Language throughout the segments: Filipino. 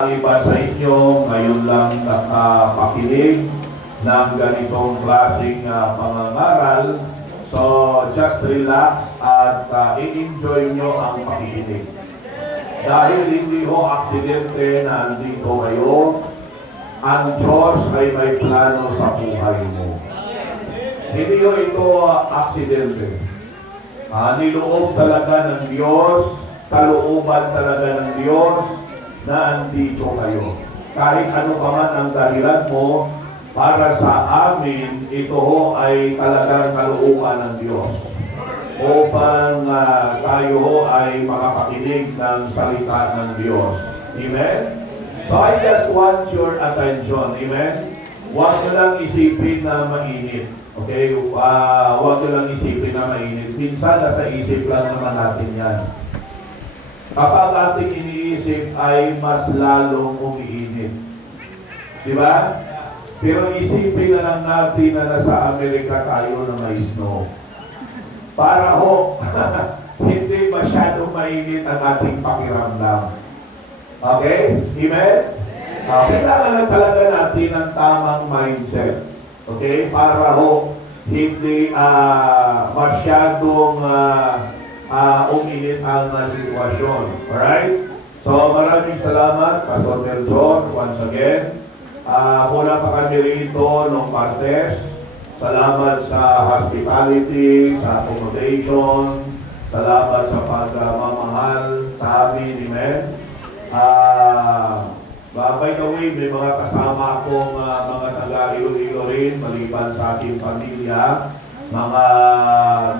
Iba sa inyo, ngayon lang nakapakinig ng ganitong klaseng pangangaral. So, just relax at i-enjoy nyo ang pakikinig. Dahil hindi ho aksidente na andito kayo, ang Diyos ay may plano sa buhay mo. Hindi ho ito aksidente. Niloob talaga ng Diyos, kalooban talaga ng Diyos, na andito kayo. Kahit ano pa man ang dahilan mo, para sa amin, ito ho ay talagang kalooban ng Diyos. Upang tayo ho ay makapakinig ng salita ng Diyos. Amen? So I just want your attention. Amen? Huwag nyo lang isipin na mainit. Okay? Huwag nyo lang isipin na mainit. Minsan nasa isip lang naman natin yan. Kapag ating iniisip ay mas lalong umiinit. Di ba? Pero isipin na lang natin na nasa Amerika tayo na may snow. Para ho, hindi masyadong mainit ang ating pakiramdam. Okay? Amen? Kailangan lang talaga natin ang tamang mindset. Okay? Para ho, hindi masyadong uminit ang sitwasyon. Alright? So, maraming salamat, Pastor Melchor, once again. Mula pa kami rito noong Martes. Salamat sa hospitality, sa accommodation, salamat sa pagmamahal sa amin. Amen? By the way, may mga kasama akong mga taga-Iloilo rin, maliban sa aking pamilya. Mga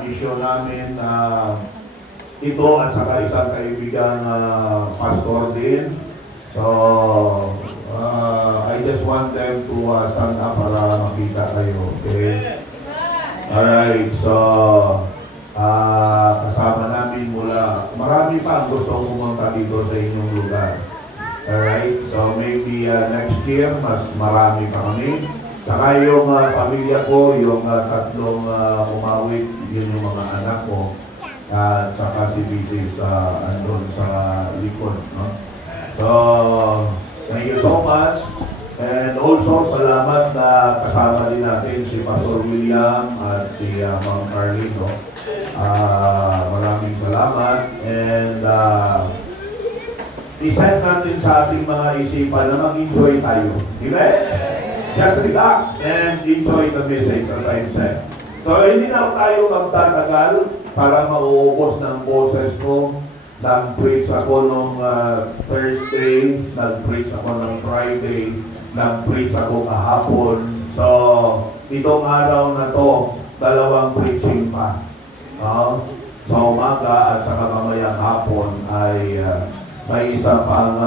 misyon namin ito at saka isang kaibigang pastor din. So, I just want them to stand up para makita kayo. Okay? Alright, so kasama namin mula, marami pa ang gusto pumunta dito sa inyong lugar. Alright, so maybe next year, mas marami pa kami. Saka yung pamilya ko, yung tatlong umawit, yun yung mga anak ko. At saka si Bisis andun sa likod. No? So, thank you so much. And also, salamat na kasama din natin si Pastor William at si Ma'am Carlino. Maraming salamat. And i-set natin sa ating mga isipan na mag-enjoy tayo. Amen? Just relax and enjoy the message as I said. So, hindi na tayo magtatagal para mauubos ng boses ko. Nag-preach ako nung Thursday, nag-preach ako ng Friday, nag-preach ako kahapon. So, itong araw na to, dalawang preaching pa. Sa umaga at saka mamayang hapon ay may isa pang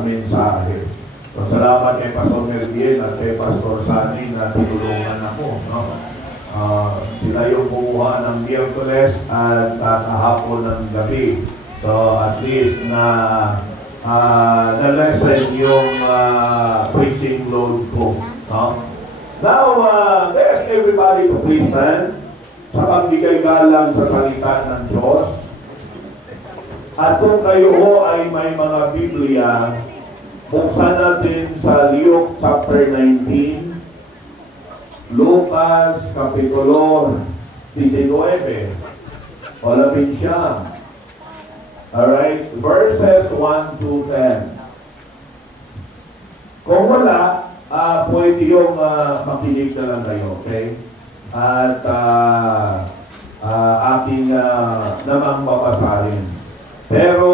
mensahe. So, salamat kay Pastor Melvin at kay Pastor Sani na tinulungan ako. No? Sila yung kumuha ng Miyerkules at kahapon ng gabi. So, at least na-lessen yung preaching load ko. No? Now, let's everybody to please stand sa pagbigay galang sa salita ng Diyos. At kung kayo ho ay may mga Biblia, buksan natin sa Luke chapter 19, Lucas kapitulo 19, o 11. Alright, verses 1 to 10. Kung wala, pwede yung makinig na lang kayo, okay? At ating namang papasahin. Pero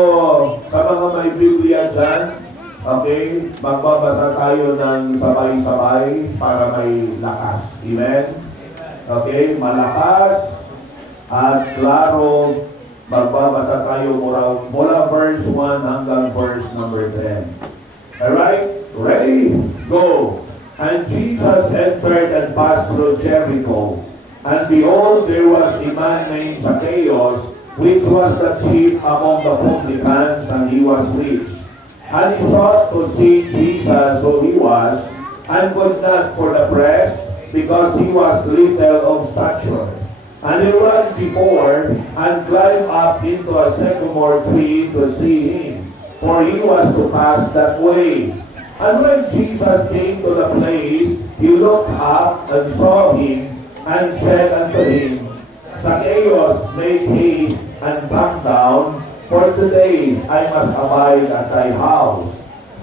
sa mga may Biblia dyan, okay, magbabasa tayo ng sabay-sabay para may lakas. Amen? Okay, malakas at klaro. Magbabasa tayo mula verse 1 hanggang verse number 10. Alright? Ready? Go! And Jesus entered and passed through Jericho. And behold, there was a man named Zacchaeus, which was the chief among the publicans, and he was rich. And he sought to see Jesus who he was, and could not for the press, because he was little of stature. And he ran before and climbed up into a sycamore tree to see him, for he was to pass that way. And when Jesus came to the place, he looked up and saw him, and said unto him, Zacchaeus, make haste and come down, for today I must abide at thy house.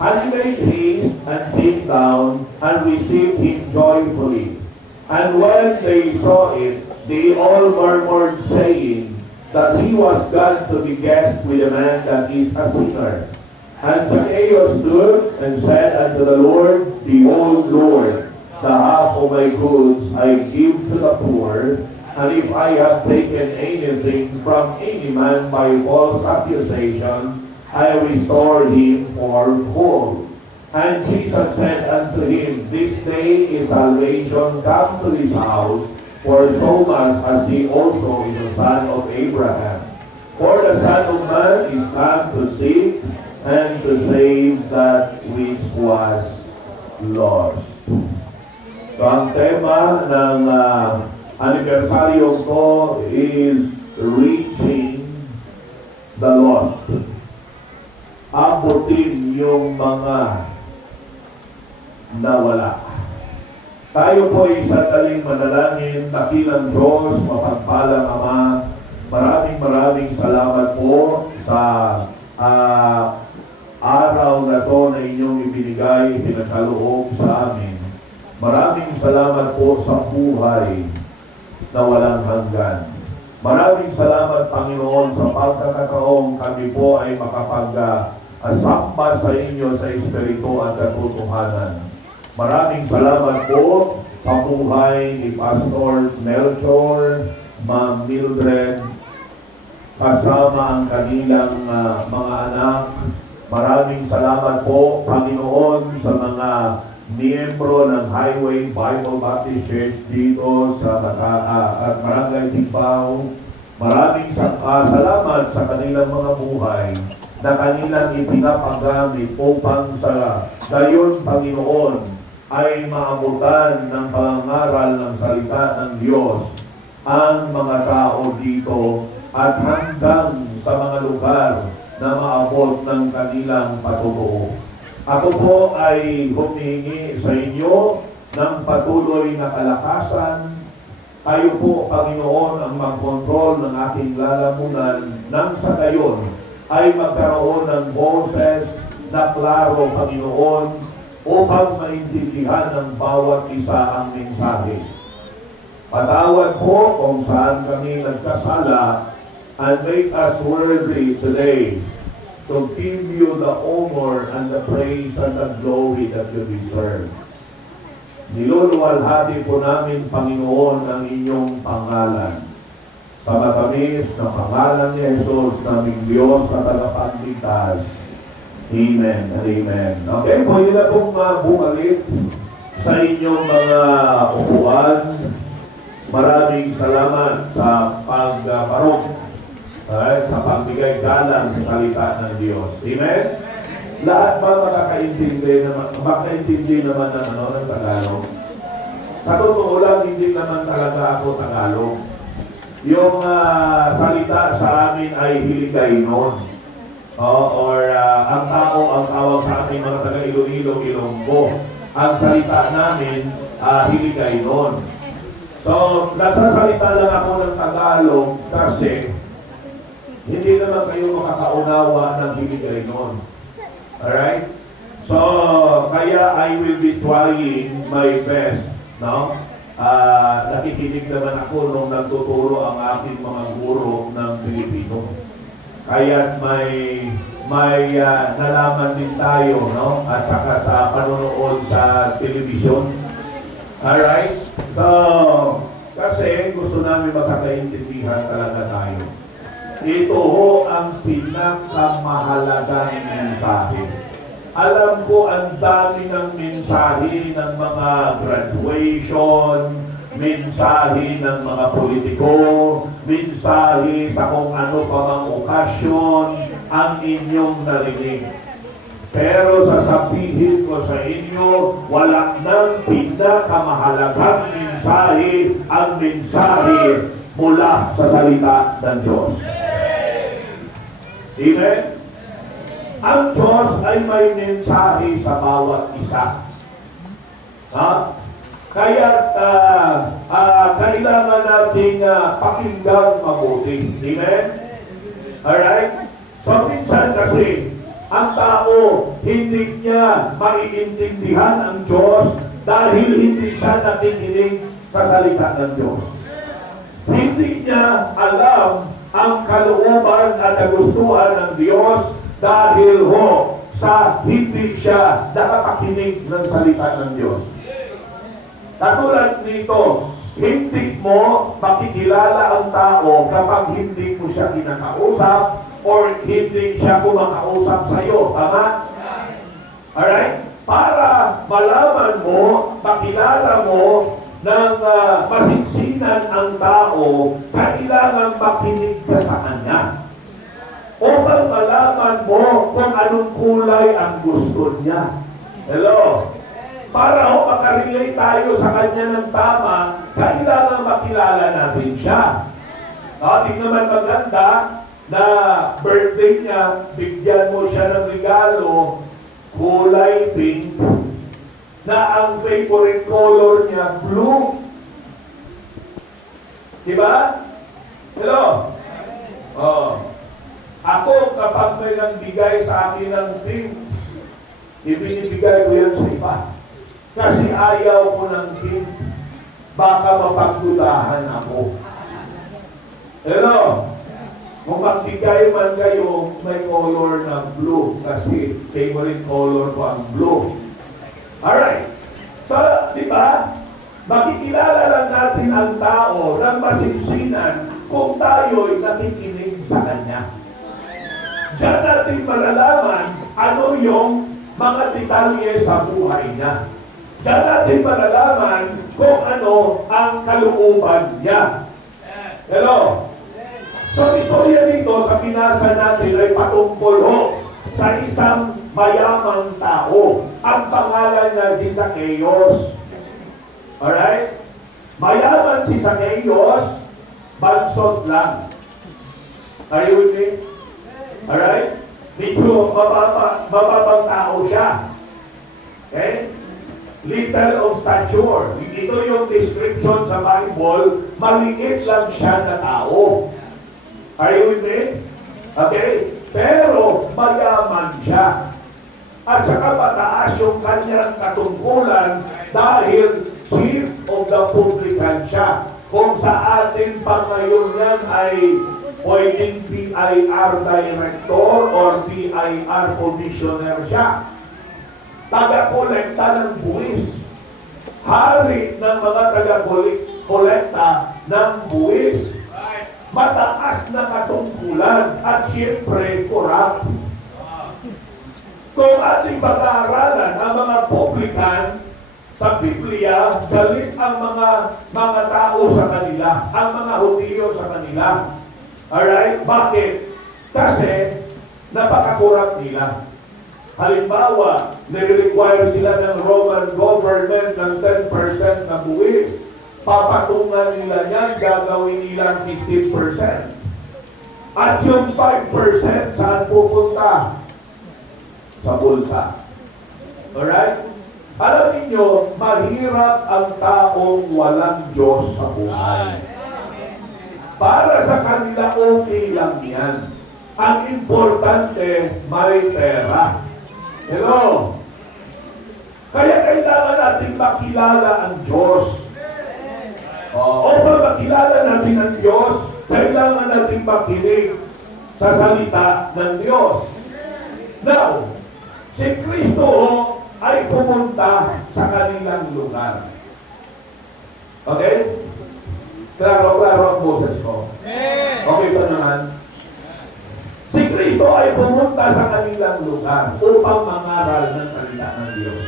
And he made haste and came down, and received him joyfully. And when they saw it, they all murmured, saying, that he was gone to be guest with a man that is a sinner. And Zacchaeus stood and said unto the Lord, Behold, Lord, the half of my goods I give to the poor, and if I have taken anything from any man by false accusation, I restore him fourfold. And Jesus said unto him, This day is salvation come to this house, for so much as he also is the son of Abraham. For the Son of Man is come to seek and to save that which was lost. So ang tema ng anibersaryo ko is reaching the lost. Abutin yung mga nawala. Tayo po ay sadaling manalangin, dakilang Diyos, mapagpalang Ama. Maraming salamat po sa araw na to na inyong ibinigay, pinakaloob sa amin. Maraming salamat po sa buhay na walang hanggan. Maraming salamat, Panginoon, sa pagkakataong kami po ay makapag-asamba sa inyo sa Espiritu at katotohanan. Maraming salamat po sa buhay ni Pastor Melchor, Ma'am Mildred, kasama ang kanilang mga anak. Maraming salamat po, Panginoon, sa mga miyembro ng Highway Bible Baptist Church dito sa Barangay Tigbao. Maraming salamat sa kanilang mga buhay na kanilang ipinapagamit upang sa gayon, Panginoon, ay maabutan ng pangangaral ng salita ng Diyos ang mga tao dito at hanggang sa mga lugar na maabot ng kanilang patutuo. Ako po ay humingi sa inyo ng patuloy na kalakasan. Kayo po, Panginoon, ang mag-control ng aking lalamunan nang sa gayon ay magkaroon ng boses na klaro, Panginoon, upang maintindihan ng bawat isa ang mensahe. Patawad po kung saan kami nagkasala, and make us worthy today to give you the honor and the praise and the glory that you deserve. Niluluwalhati po namin, Panginoon, ang inyong pangalan. Sa matamis na pangalan ni Jesus, naming Diyos na tagapagligtas. Amen and amen. Okay, pwede na pong bumalik sa inyong mga upuan. Maraming salamat sa pagparok. Sa pagbigay galang sa salita ng Diyos. Amen? Lahat ba makaintindi naman ng Tagalog? Sa totoo lang, hindi naman talaga ako Tagalog. Yung salita sa amin ay Hiligaynon. Ang tawag sa ating mga taga-Iloilo, Ilonggo. Ang salita namin, Hiligaynon. So, nagsasalita lang ako ng Tagalog kasi hindi naman kayo makakaunawa ng Hiligaynon. Alright? So, kaya I will be trying my best. No? Nakikinig naman ako nung nagtuturo ang aking mga guro ng Pilipino. Kaya may nalaman din tayo, no? At saka sa panonood sa telebisyon. Alright? So, kasi gusto namin magkakaintindihan talaga tayo. Ito ho ang pinakamahalagang mensahe. Alam ko ang dami ng mensahe ng mga graduation, mensahe ng mga politiko, mensahe sa kung ano pa mang okasyon ang inyong narinig. Pero sasabihin ko sa inyo, wala nang pinakamahalagang mensahe ang mensahe mula sa salita ng Diyos. Amen? Ang Diyos ay may mensahe sa bawat isa. Ha? Kaya kailangan nating pakinggan mabuti. Amen? Alright? So minsan kasi, ang tao, hindi niya maiintindihan ang Diyos dahil hindi siya nakikinig sa salita ng Diyos. Hindi niya alam ang kalooban at kagustuhan ng Diyos dahil sa hindi siya nakapakinig ng salita ng Diyos. Katulad nito, hindi mo makikilala ang tao kapag hindi mo siya kinakausap or hindi siya kumakausap sa iyo. Tama? Alright? Para malaman mo, makilala mo ng masinsinan ang tao, kailangan makinig ka sa kanya. Upang malaman mo kung anong kulay ang gusto niya. Hello? Para makarelate tayo sa kanya ng tama, kailangan makilala natin siya. Tingnan naman maganda na birthday niya, bigyan mo siya ng regalo, kulay pink, na ang favorite color niya, blue. Diba? Hello? Ako, kapag may nagbigay sa akin ng pink, ibinibigay ko yan sa iba. Kasi ayaw ko ng pink, baka mapagdudahan ako. Hello? Kung magbigay man kayo, may color na blue. Kasi favorite color ko ang blue. Alright. So, di ba? Makikilala lang natin ang tao ng masinsinan kung tayo'y nakikinig sa kanya. Diyan natin malalaman ano yung mga detalye sa buhay niya. Diyan natin malalaman kung ano ang kalooban niya. Hello? So, istorya dito sa binasa natin ay patungkol sa isang mayamang tao. Ang pangalan niya si Zacchaeus. Alright? Mayaman si Zacchaeus, bansot lang. Are you with me? Alright? Medyo mababang tao siya. Okay? Little of stature. Ito yung description sa Bible, maliit lang siya na tao. Are you with me? Okay? Pero mayaman siya. At saka mataas yung kanyang katungkulan dahil chief of the publican siya. Kung sa atin pa ngayon yan ay pwedeng PIR director or PIR commissioner siya. Taga-kolekta ng buwis. Hari ng mga taga-kolekta ng buwis. Mataas na katungkulan at siyempre korap. Kung ating pag-aaralan ang mga publikan sa Biblia, galit ang mga tao sa kanila, ang mga Hudyo sa kanila. Alright? Bakit? Kasi napakakurap nila. Halimbawa, nire-require sila ng Roman government ng 10% na buwis. Papatungan nila yan, gagawin nilang 15%. At yung 5% saan pupunta? Sa bulsa. Alright? Alam niyo, mahirap ang taong walang Diyos sa buhay. Para sa kanila, okay lang yan. Ang importante, may pera. Hello? Kaya kailangan natin makilala ang Diyos. Upang makilala natin ang Diyos, kailangan natin makinig sa salita ng Diyos. Now, si Kristo ay pumunta sa kanilang lugar. Okay? Klaro ang boses ko. Okay ba naman? Si Kristo ay pumunta sa kanilang lugar upang mangaral ng salita ng Diyos.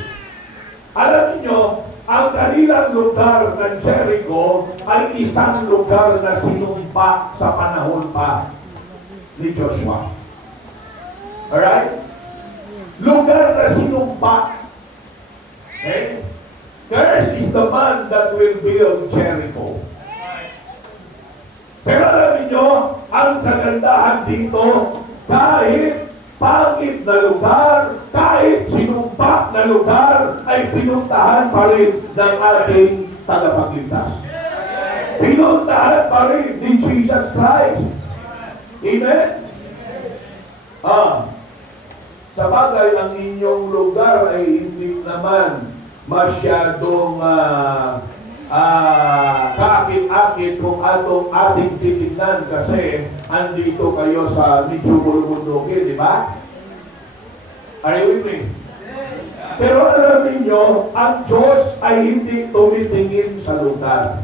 Alam niyo, ang kanilang lugar ng Jericho ay isang lugar na sinumpa sa panahon pa ni Joshua. Alright? Lugar na sinumpa. Okay? Cursed is the man that will build Jericho. Pero alam niyo, ang kagandahan dito, kahit pangit na lugar, kahit sinumpak na lugar, ay pinuntahan pa rin ng ating tagapagligtas. Pinuntahan pa rin ni Jesus Christ. Amen? Sa bagay, ang inyong lugar ay hindi naman masyadong kaakit-akit kung ating titignan kasi andito kayo sa medyo bulubundukin, di ba? Are you with me? Pero alam ninyo, ang Diyos ay hindi tumitingin sa lugar.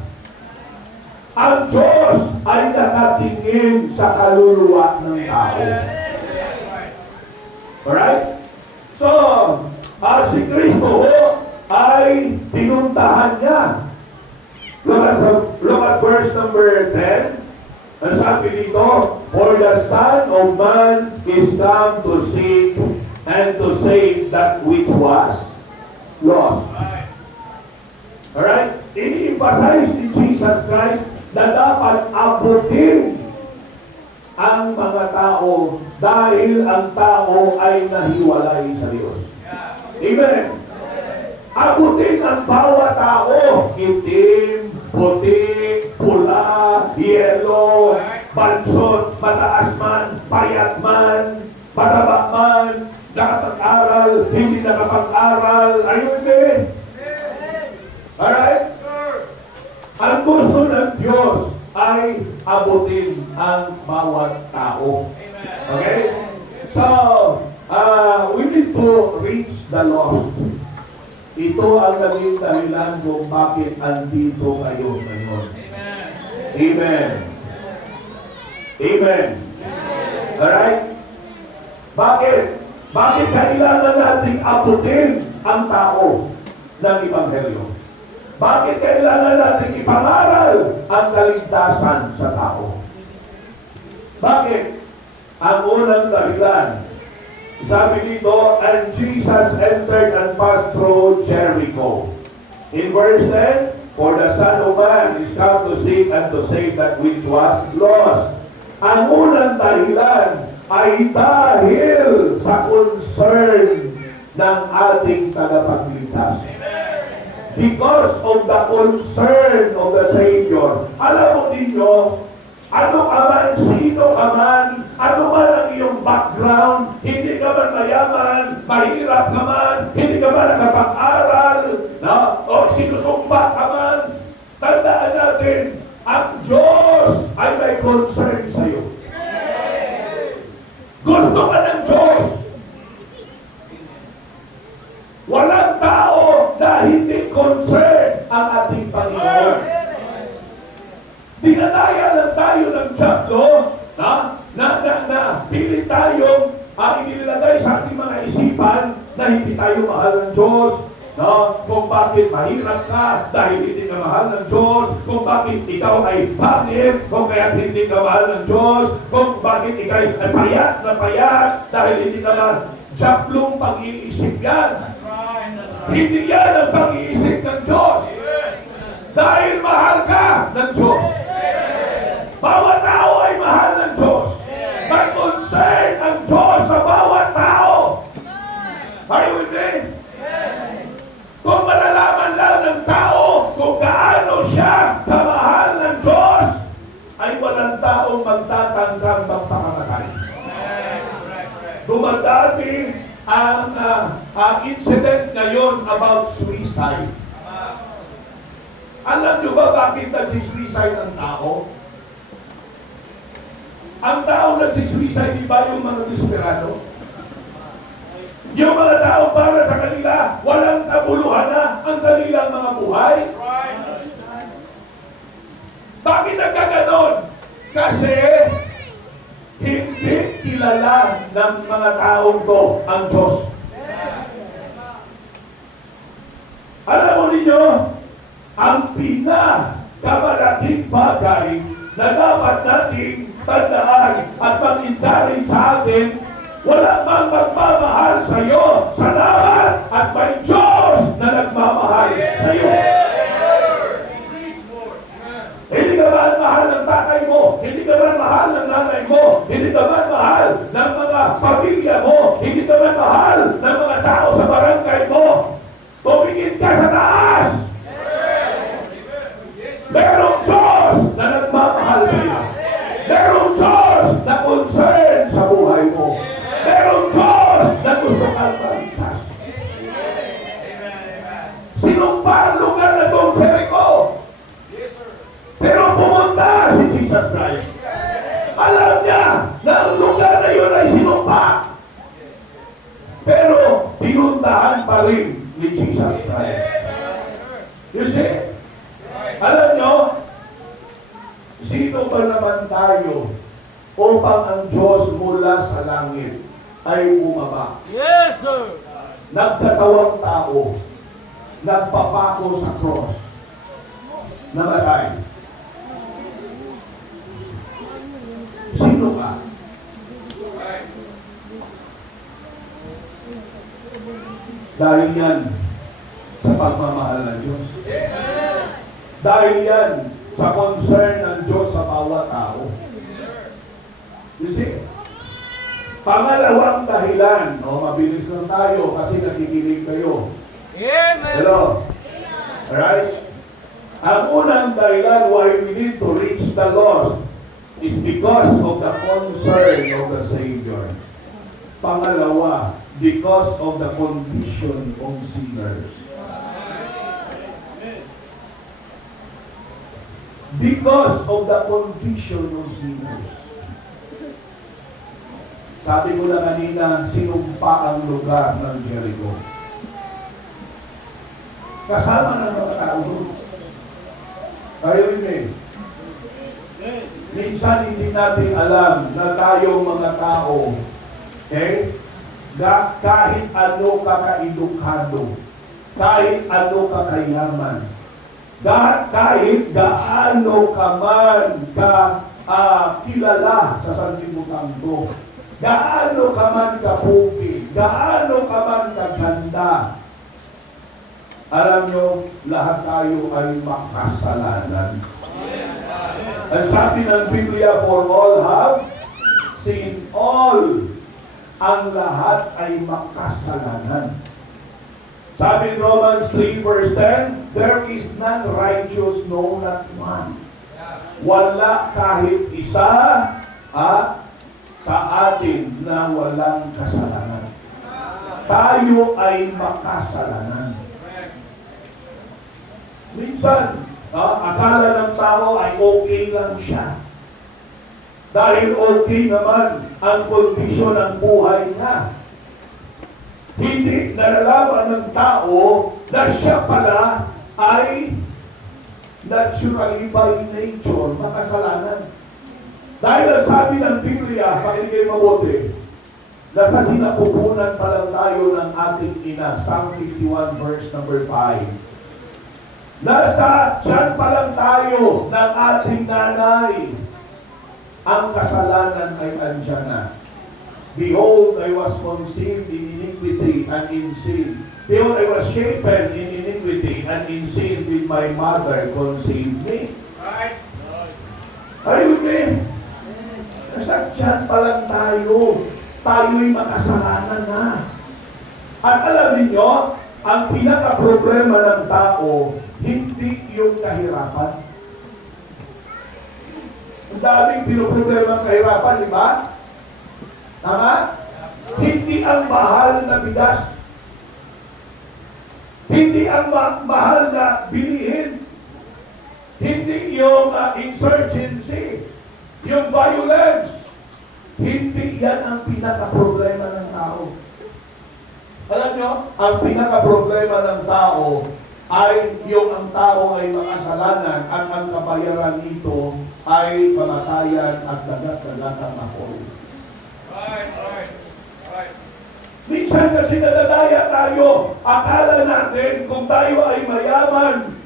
Ang Diyos ay nakatingin sa kaluluwa ng tao. Alright? So, si Kristo ay pinuntahan niya. Look at verse number 10. Ang sabi dito, for the Son of Man is come to seek and to save that which was lost. Alright? Ini-emphasize ni Jesus Christ na dapat abutin ang mga tao dahil ang tao ay nahiwalay sa Diyos. Amen? Abutin ang bawat tao, itim, puti, pula, yelo, bansot, mataas man, payat man, mataba man, nakapag-aral, hindi nakapag-aral. Are you with me? Alright? Ang gusto ng Diyos ay abutin ang bawat tao. Okay? So, we need to reach the lost. Ito ang naging dahilan kung bakit andito kayo ngayon. Amen. Amen. Alright? Bakit? Bakit kailangan nating abutin ang tao ng Ebanghelyo? Bakit kailangan natin ipangaral ang kaligtasan sa tao? Bakit? Ang unang dahilan, sabi dito, and Jesus entered and passed through Jericho. In verse 10, for the Son of Man is come to seek and to save that which was lost. Ang unang dahilan ay dahil sa concern ng ating tagapagligtas. Because of the concern of the Savior. Alam mo ninyo, ano ka man, sino ka man, ano man ang iyong background, hindi ka man mayaman, mahirap ka man, hindi ka man nakapag-aral, o sinusumpa ka man, tandaan natin, ang Diyos ay may concern sa iyo. Gusto ka ng Diyos. Walang tao na hindi concern ang ating Panginoon. Dinadaya lang tayo ng Diablo na pili tayong inilagay sa ating mga isipan na hindi tayo mahal ng Diyos. Kung bakit mahirap ka dahil hindi ka mahal ng Diyos, kung bakit ikaw ay pangit, kung kaya hindi ka mahal ng Diyos, kung bakit ikaw ay payat na payat dahil hindi ka mahal. Diablong pag-iisip yan. Hindi yan ang pag-iisip ng Diyos. Dahil mahal ka ng Diyos. Bawat tao ay mahal ng Diyos. May concern ang Diyos sa bawat tao. Are you with me? Kung malalaman lang ng tao kung gaano siya kamahal ng Diyos, ay walang taong magtatangkang magpakamatay. Dumadati ang incident ngayon about suicide. Alam nyo ba bakit nagsisuicide ang tao? Ang tao nagsisuicide, di ba yung mga desperado? Yung mga tao para sa kanila, walang kabuluhan na ang kanilang mga buhay. Bakit nagkaganon? Kasi hindi kilala ng mga taong to ang Diyos. Alam mo ninyo, ang pinakamalaking bagay na dapat nating tandaan at pag-indarin sa atin, wala mang magmamahal sa iyo sa lahat at may Diyos na nagmamahal sa iyo. Hindi ka ba mahal ng tatay mo? Hindi ka ba mahal ng nanay mo? Hindi ka ba mahal ng mga pamilya mo, hindi ka man mahal ng mga tao sa barangay mo, tumingin ka sa taas. Merong Diyos na nagmamahal sa iyo. Merong Diyos na concern sa buhay mo. Merong Diyos na gusto kang maligtas. Sinumpa ang lugar na itong Jericho. Pero pumunta si Jesus Christ. Alam niya na ang lugar na yun ay sinumpa. Pero pinuntahan pa rin ni Jesus Christ. You see? Alam nyo, sino ba naman tayo upang ang Diyos mula sa langit ay bumaba? Yes, sir! Nagkatawang tao, nagpapako sa cross, namatay. Sino ka? Dahil yan sa pagmamahal ng Diyos. Dahil yan sa concern ng Diyos sa bawat tao. You see? Pangalawang dahilan, mabilis lang tayo kasi nakikinig kayo. Amen! Hello? Alright? Ang unang dahilan why we need to reach the lost is because of the concern of the Savior. Pangalawa, because of the condition of sinners. Because of the condition of sinners. Sabi ko na kanina, sinumpa ang lugar ng Jericho. Kasama ng mga tao doon. Kayo rin minsan hindi natin alam na tayong mga tao, okay? Kahit ano ka kaedukado, kahit ano ka kayaman, kahit gaano ka man kilala sa sanlibutan ko, gaano ka man kapugi, gaano ka man kaganda, alam nyo, lahat tayo ay makasalanan. Ang sabi ng Biblia, for all have sinned, all, ang lahat ay makasalanan. Sabi in Romans 3 verse 10, there is none righteous, no, not one. Wala kahit isa sa atin na walang kasalanan. Tayo ay makasalanan. Minsan, akala ng tao ay okay lang siya. Dahil okay naman ang kondisyon ng buhay niya. Hindi nalalaman ng tao na siya pala ay naturally by nature, makasalanan. Dahil ang sabi ng Biblia, pakinggan mabuti, nasa sinapupunan pa lang tayo ng ating ina, Psalm 51 verse number 5. Nasa tiyan pa lang tayo ng ating nanay. Ang kasalanan ay andyan na. Behold, I was conceived in iniquity and in sin. Behold, I was shapen in iniquity and in sin with my mother conceived me. Right. Are you with me? Nasa tiyan pa lang tayo. Tayo'y makasalanan na. At alam niyo, ang pinaka-problema ng tao, hindi yung kahirapan. Ang daming pinoproblema ng kahirapan, di ba? Tama? Hindi ang mahal na bigas. Hindi ang mahal na bilihin. Hindi yung insurgency. Yung violence. Hindi yan ang pinaka-problema ng tao. Alam nyo, ang pinaka-problema ng tao ay yung ang tao ay makasalanan at ang kabayaran nito ay kamatayan at dagat-dagatang apoy. Right. Minsan kasi nadadaya tayo, akala natin kung tayo ay mayaman,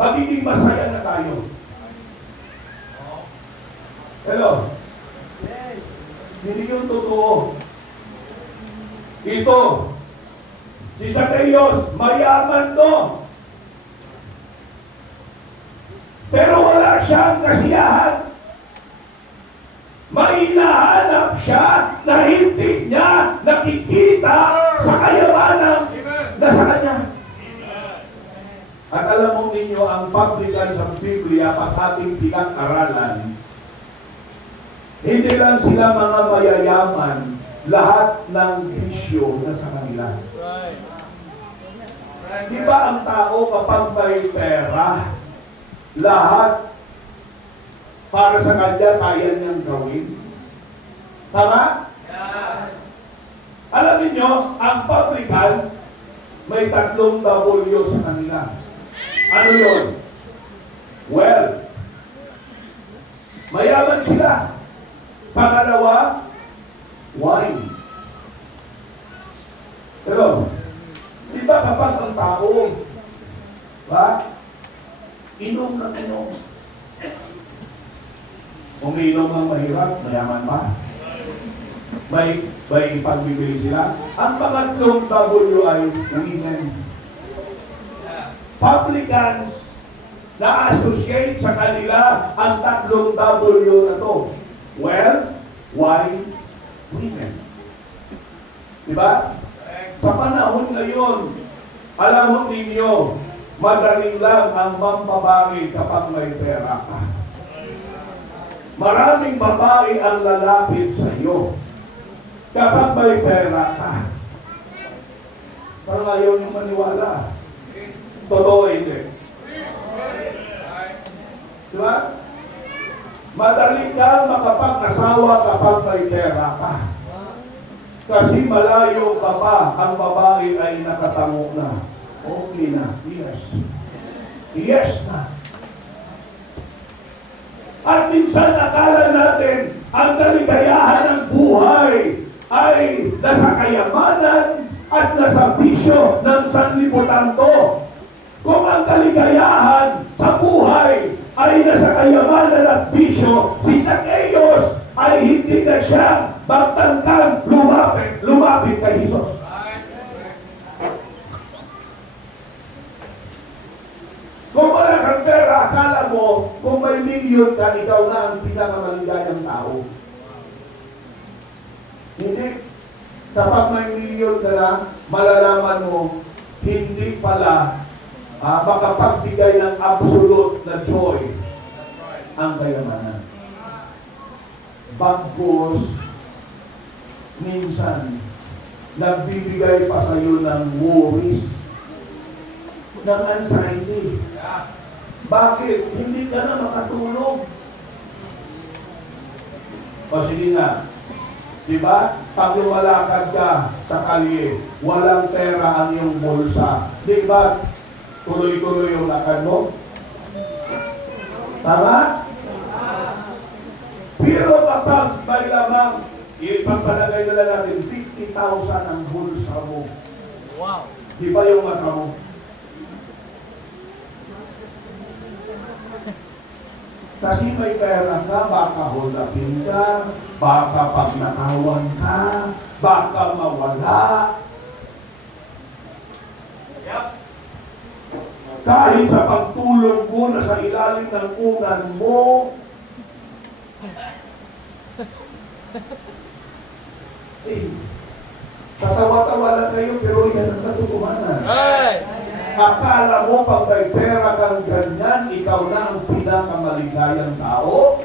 magiging masaya na tayo. Hello? Hindi yung totoo. Ito, si Zacchaeus, mayaman to. Pero wala siyang kasiyahan. may hinahanap siya na hindi niya nakikita sa kayamanan na sa kanya. At alam mo ninyo, ang publican sa Biblia, pag ating pinag-aralan, hindi lang sila mga mayayaman, lahat ng bisyo na sa kanila. Right. Di ba ang tao kapag may pera, lahat para sa kanya kaya niyang gawin? Tama? Alam niyo, ang publican, may 3 W sa kanila. Ano yun? Wealth. Mayaman sila. Pangalawa, wine. Pero, di ba kapag ang tao, inom na inom. Umiinom ng mahirap, mayaman pa. May pagbibili sila. Ang pangatlong W ay women. Publicans na associate sa kanila ang 3 W na to. Wealth, wine, women. Diba? Sa panahon ngayon, alam mo ninyo, madaling lang ang mambabae kapag may pera ka. Maraming babae ang lalapit sa iyo kapag may pera ka. Parang ayaw niyong maniwala. Totoo hindi. Diba? Madali kang makapag-asawa kapag may pera ka. Kasi malayo ka pa, ang babae ay nakatango na. Okay na. Yes. Yes na. At minsan akala natin, ang kaligayahan ng buhay ay nasa kayamanan at nasa bisyo ng sanlibutan to. Kung ang kaligayahan sa buhay ay nasa kayamanan at bisyo, si Zacchaeus ay hindi na siya magtangkang lumapit kay Jesus. Kung wala kang pera, akala mo, kung may milyon ka, ikaw na ang pinakamaligayang tao. Hindi. Kapag may milyon ka na, malalaman mo, hindi pala makapagbigay ng absolute na joy ang kayamanan. Bagkus, minsan, nagbibigay pa sa iyo ng worries, ng anxiety. Bakit? Hindi ka na makatulog. O sige nga, diba? Pag lumalakad ka sa kalye, walang pera ang iyong bulsa. Diba? Tuloy-tuloy yung lakad mo? Tama? Pero kapag may lamang, ipagpalagay na lang natin 50,000 ang bulsa mo. Wow. Di ba yung mata mo? Kasi may pera ka, baka hulapin ka, baka pagnakawan ka, baka mawala. Yep. Kahit sa pagtulog mo na sa ilalim ng unan mo, tatawa-tawa lang kayo, pero yan ang katotohanan. Right. Akala mo pag may pera kang ganyan, ikaw na ang pinakamaligayang tao?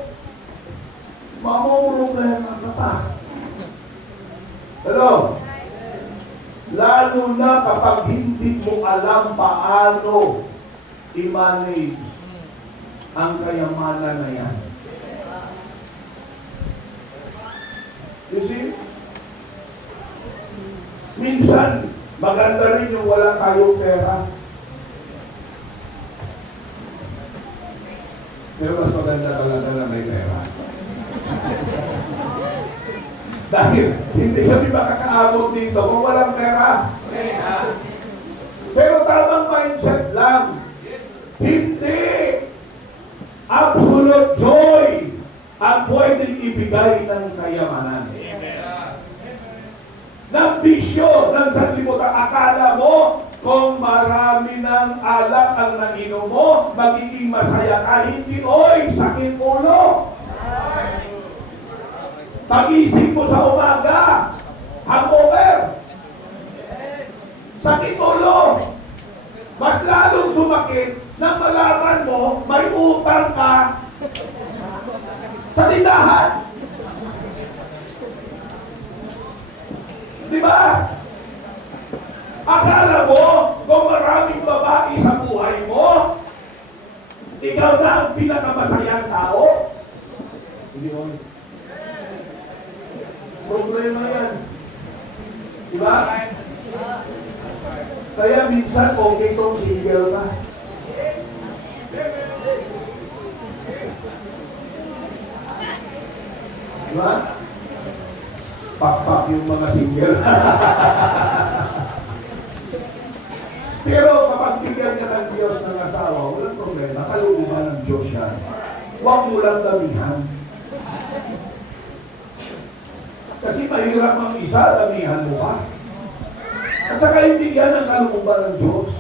Mamumroblema ka pa. Hello? Lalo na kapag hindi mo alam paano i-manage ang kayamanan na yan. You see? Minsan, maganda rin yung wala kayong pera. Pero mas maganda talaga na may pera. Dahil hindi kami makakaabot dito kung walang pera. Pero tamang mindset lang. Hindi absolute joy ang pwedeng ibigay ng kayamanan. Ng bisyo, ng sanlibutan. Akala mo, kung marami ng alak ang nainom mo, magiging masaya ka. Hindi, oy, sakit ulo. Pagising mo sa umaga, hangover, sakit ulo, mas lalong sumakit nang malaman mo may utang ka sa tindahan. Di ba? Akala mo kung maraming babae sa buhay mo, ikaw na ang pinakamasayang tao? Hindi mo. Problema yan. Di ba? Kaya minsan okay itong single ka. Di ba? Pakpak yung mga single. Pero kapag bigyan ka ng Diyos ng asawa, walang problema. Kalooban ng Diyos yan. Huwag mo lang damihan. Kasi mahirap ang isa, damihan mo pa. At saka hindi yan ang kalooban ng Diyos.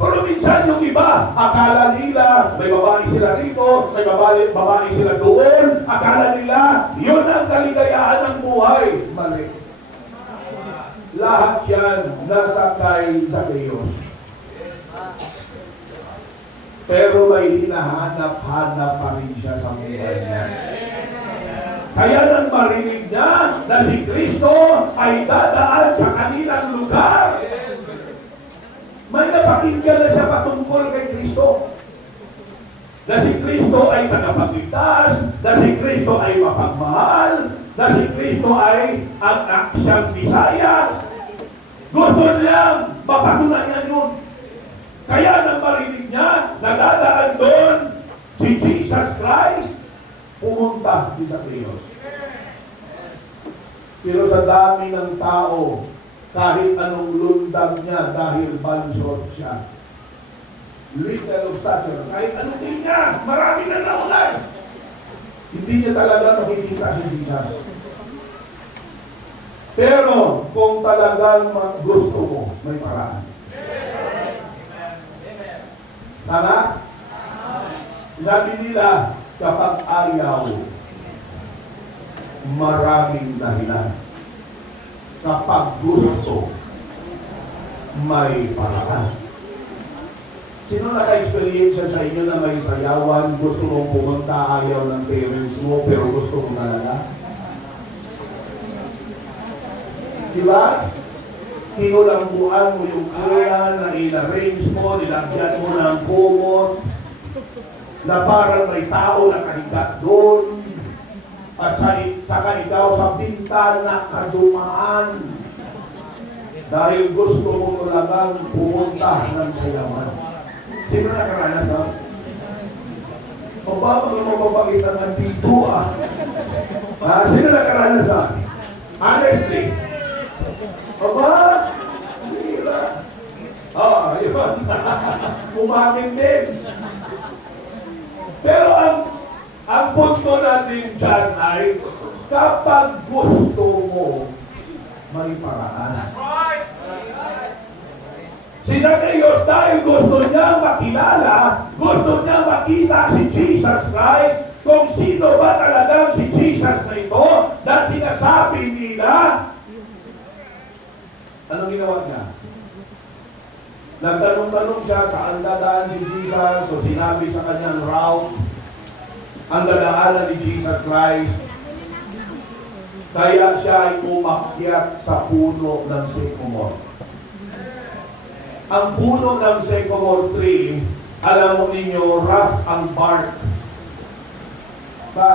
Pero minsan yung iba, akala nila may babae sila rito, may babae sila doon, akala nila yun ang kaligayahan ng buhay. Mali. Lahat yan nasakay sa Diyos. Pero may hinahanap-hanap pa rin siya sa buhay niya. Kaya nang marinig niya na si Kristo ay dadaan sa kanilang lugar, may napakinggan na siya patungkol kay Kristo. Na si Kristo ay tagapagligtas, na si Kristo ay mapagmahal, na si Kristo ay ang aksiyang Bisaya. Gusto niyang mapatunayan yun. Kaya nang marinig niya, nadadaan doon si Jesus Christ, pumunta di sa Diyos. Pero sa dami ng tao, kahit anong lundag niya dahil bansot siya. Little of stature, kahit anong din niya, marami na naulan. Hindi niya talaga makikita si Jesus. Pero kung talagang gusto mo, may paraan. Tama? Sabi nila, kapag ayaw, maraming dahilan. Kapag gusto, may paraan. Sino naka-experience sa inyo na may sayawan, gusto mong pumunta, ayaw ng parents mo, pero gusto mo talaga? Diba? Kinulambuan mo yung kuya na in-arrange mo, nilagyan mo ng kumot, na parang may tao na kahigat doon, at saka ikaw sa bintana kadumaan dahil gusto mo talagang pumunta ng sayawan. Sino nakaranas ha? O ba mababagitan ng dito sino nakaranas ha? Honestly. O ba? Hira. Yun. Umamin din. Pero ang punto natin dyan ay kapag gusto mo, may paraan. Si Zacchaeus dahil gusto niya makilala, gusto niya makita si Jesus Christ, kung sino ba talagang si Jesus na ito, na sinasabi nila, anong ginawa niya? Nagtanong-tanong siya saan dadaan si Jesus, so sinabi sa kanyang route, ang dadaanan ni Jesus Christ. Kaya siya ay umakyat sa puno ng sycamore. Ang puno ng sycamore tree, alam mo ninyo, rough ang bark.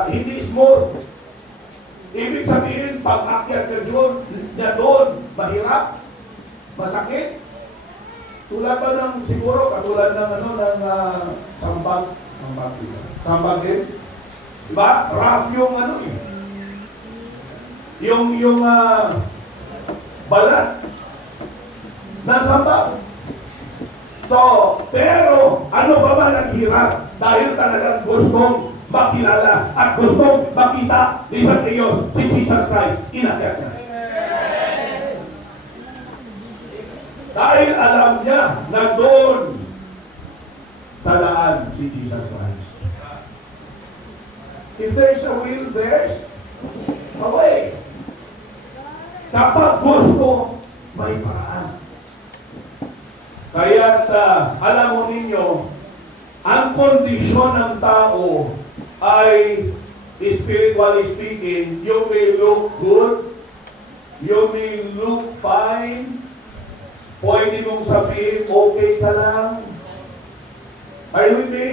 Hindi smooth. Ibig sabihin, pag akyat ka doon, mahirap, masakit. Tulad pa ng, siguro, katulad ng sambag din. Diba? Rough yung yung balat ng sambag. So, pero, ano pa ba naghirap? Dahil talagang gustong makilala at gustong makita ni Zacchaeus si Jesus Christ. Inakyat niya. Dahil alam niya na doon tadaan si Jesus Christ. If there's a will, there's away. Kapag gusto, may paraan. Kaya alam mo ninyo, ang kondisyon ng tao ay, spiritually speaking, you may look good, you may look fine, pwede mong sabihin, okay ka lang. Are you with me?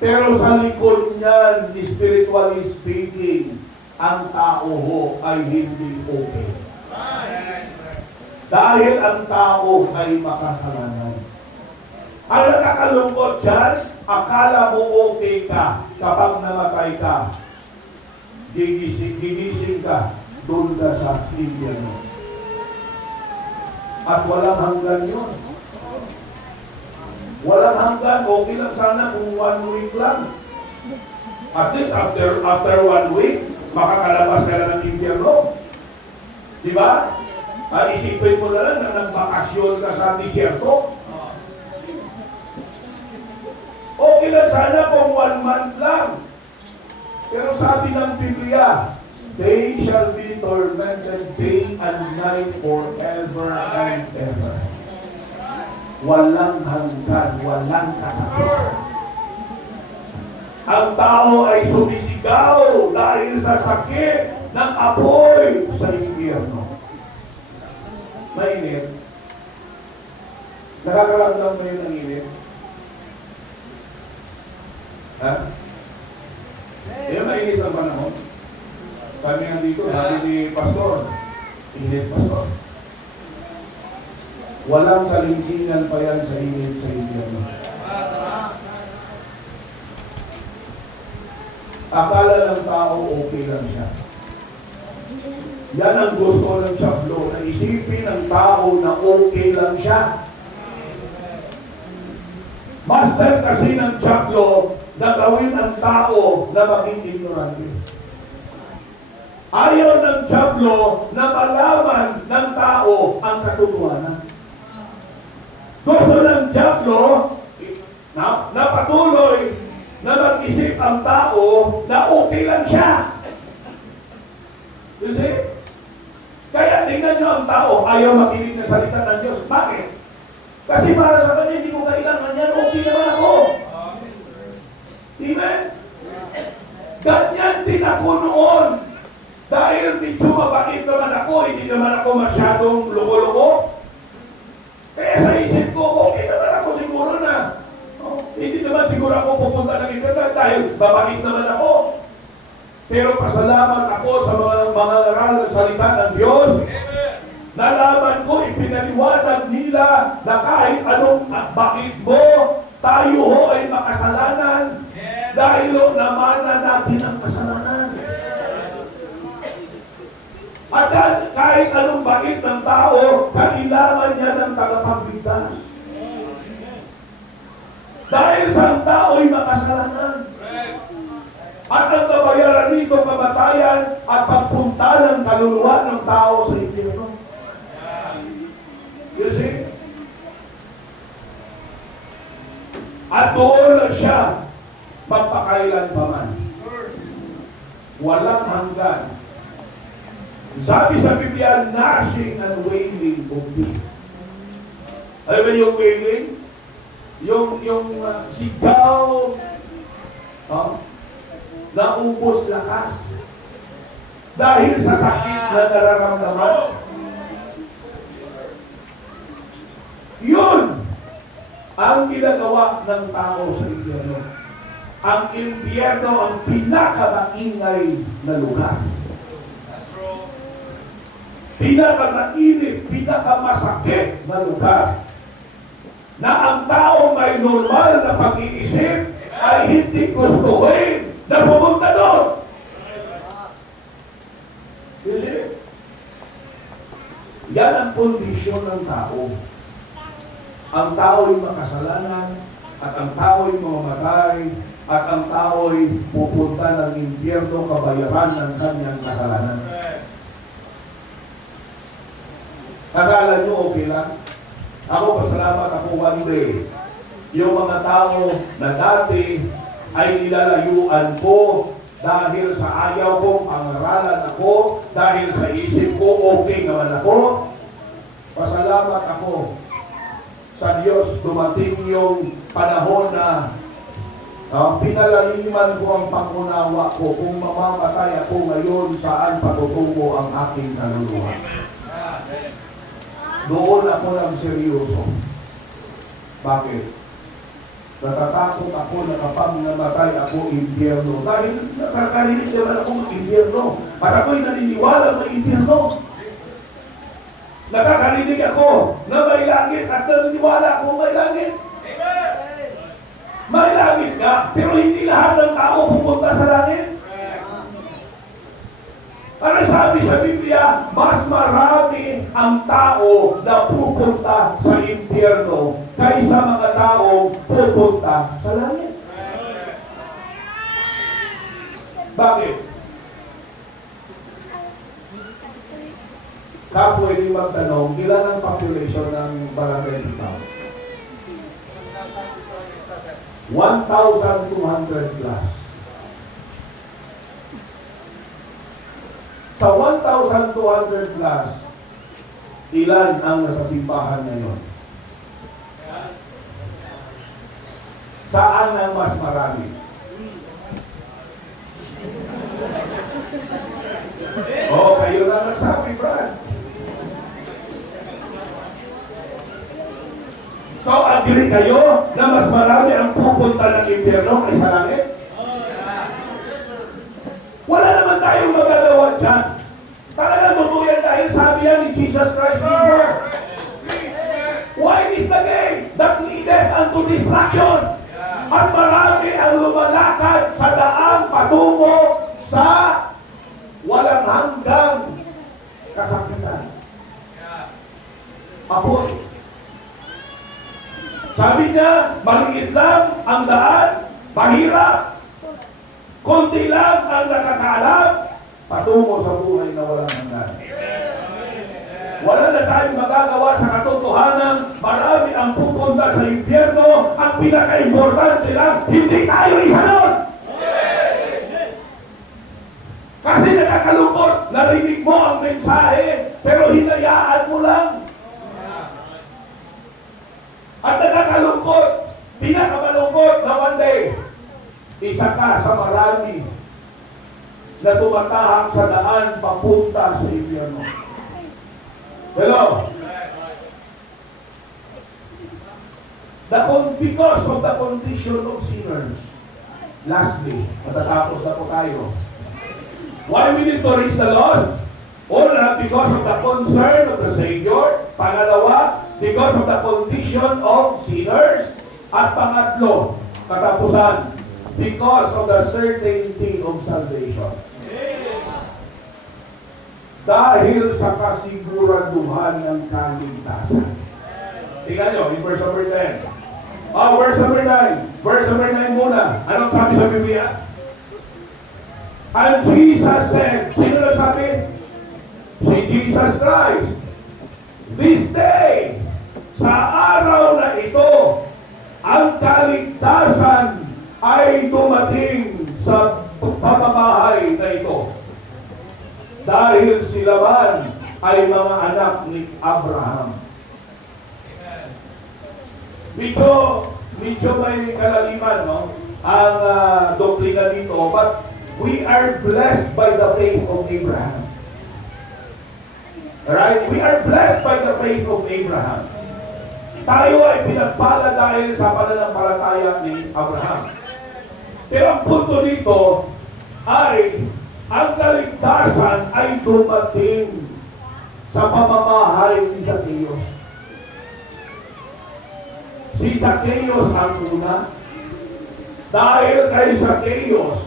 Pero sa likod niyan, spiritually speaking, ang tao ho ay hindi okay. Dahil ang tao ay makasalanan. Ang nakakalungkot dyan, akala mo okay ka kapag namatay ka. Gigising ka, doon ka sa impyerno. At walang hanggan yun. Walang hanggan, okay lang sana kung 1 week lang. At least after 1 week, makakalabas ka na ng impyerno. Di ba? At isipin mo na lang na nagbakasyon ka sa disyerto. Okay lang sana kung 1 month lang. Pero sabi ng Biblia, they shall be tormented day and night forever and ever. Walang hanggan, walang katapusan. Ang tao ay sumisigaw dahil sa sakit ng apoy sa impyerno. Mainit. Nakakaramdam mo yun ng init? Ha? Eh, mainit ang panahon. Kami nga dito, sabi ni Pastor, init Pastor. Walang kalingkingan pa yan sa init sa impyerno. Akala ng tao okay lang siya. Yan ang gusto ng Diablo, na isipin ng tao na okay lang siya. Master kasi ng Diablo na gawin ang tao na maging ignorante. Ayaw ng Diablo na malaman ng tao ang katotohanan. Gusto ng Diablo na patuloy na mag-isip ang tao na okay lang siya. You see? Kaya tingnan nyo ang tao, ayaw makinig ng salita ng Diyos. Bakit? Kasi para sa kanya, hindi ko kailangan yan, okay naman ako. Amen? Ganyan din ako noon. Dahil medyo mabait naman ako, hindi naman ako masyadong loko-loko. Kaya sa isip ko, okay naman ako siguro na. Hindi naman siguro ako pupunta ng internet dahil babait naman ako. Pero pasalamat ako sa mga aral ng salita ng Diyos. Nalaman ko, ipinaliwanag nila na kahit anong bakit mo, tayo ho ay makasalanan. Dahil ho namanan natin ang kasalanan. At kahit anong bakit ng tao, kailangan niya ng tagapagligtas. Dahil sa tao ay makasalanan. At ang kabayaran nito, kamatayan at pagpunta ng kaluluwa ng tao sa impyerno. You see? At doon na siya magpakailan pa man. Walang hanggan. Sabi sa Biblia, gnashing and wailing of teeth. Alam mo yung wailing? Yung sigaw, naubos lakas dahil sa sakit na nararamdaman. Yun ang ginagawa ng tao sa impyerno. Ang impyerno ang pinakamaingay na lugar. Pinakamainit, pinakamasakit na lugar. Na ang tao may normal na pag-iisip ay hindi gustuhin na pumunta doon. You see? Yan ang kondisyon ng tao. Ang tao ay makasalanan, at ang tao ay mamamatay, at ang tao ay pupunta ng impyerno kabayaran ng kanyang kasalanan. Akala nyo okay lang? Ako, pasalamat ako one day. Yung mga tao na dati ay nilalayuan ko dahil sa ayaw kong pangaralan ako, dahil sa isip ko okay naman ako, pasalamat ako sa Diyos. Dumating yung panahon na pinalaliman ko ang pangunawa ko. Kung mamamatay ako ngayon, saan patutungo ang aking kaluluwa? Doon ako ng seryoso. Bakit? Natatakot ako na kapag namatay ako impyerno. Dahil nakakarinig naman ako ng impyerno. Para ko'y naniniwala ng impyerno. Nakakarinig ako na may langit at naniniwala ako may langit. May langit ka, pero hindi lahat ng tao pupunta sa langit. Ano sabi sa Biblia? Mas marami ang tao na pupunta sa impyerno kaysa mga tao pupunta sa langit. Bakit? Pwede magtanong, ilan ang population ng Barangay Bitaw? 1,200 plus. Sa 1,200 plus, ilan ang nasa simbahan ngayon? Saan ang mas marami? Oh, kayo na nagsabi, Brad. So, agree kayo na mas marami ang pupunta ng impyerno kaysa langit? Wala naman tayong magagawa dyan. Talagang totoo yan dahil sabi yan ni Jesus Christ before. Why is the gate that leadeth unto destruction? At marami ang lumalakad sa daan patungo sa walang hanggang kasakitan. Apoy. Sabi niya, maliit lang ang daan, mahirap. Konti lang ang nakakaalam, patungo sa buhay na walang hanggan. Wala na tayong magagawa sa katotohanan, marami ang pupunta sa impyerno, ang pinaka-importante lang, hindi tayo isa nun. Kasi nakakalungkot, narinig mo ang mensahe, pero hinayaan mo lang. At nakakalungkot, pinakamalungkot na one day, isa ka sa marami na tumatahak sa daan papunta sa impyerno. Hello? Because of the condition of sinners. Lastly, matatapos na po tayo. Why we need to reach the lost? Una, because of the concern of the Savior. Pangalawa, because of the condition of sinners. At pangatlo, katapusan, because of the certainty of salvation. Dahil sa kasiguraduhan ng kaligtasan. Tingnan nyo, in verse number 10. Verse number 9. Verse number 9 muna. Anong sabi sa Biblia? And Jesus said, sino nagsabi? Si Jesus Christ. This day, sa araw na ito, ang kaligtasan ay dumating sa pamamahay na ito. Dahil sila man ay mga anak ni Abraham. Medyo may kalaliman, no? Ang doktrina dito, but we are blessed by the faith of Abraham. Right? We are blessed by the faith of Abraham. Tayo ay pinagpala dahil sa pananampalataya ni Abraham. Pero ang punto dito ay ang kaligtasan ay dumating sa pamamahay ni Zacchaeus. Si Zacchaeus ang una. Dahil kay Zacchaeus,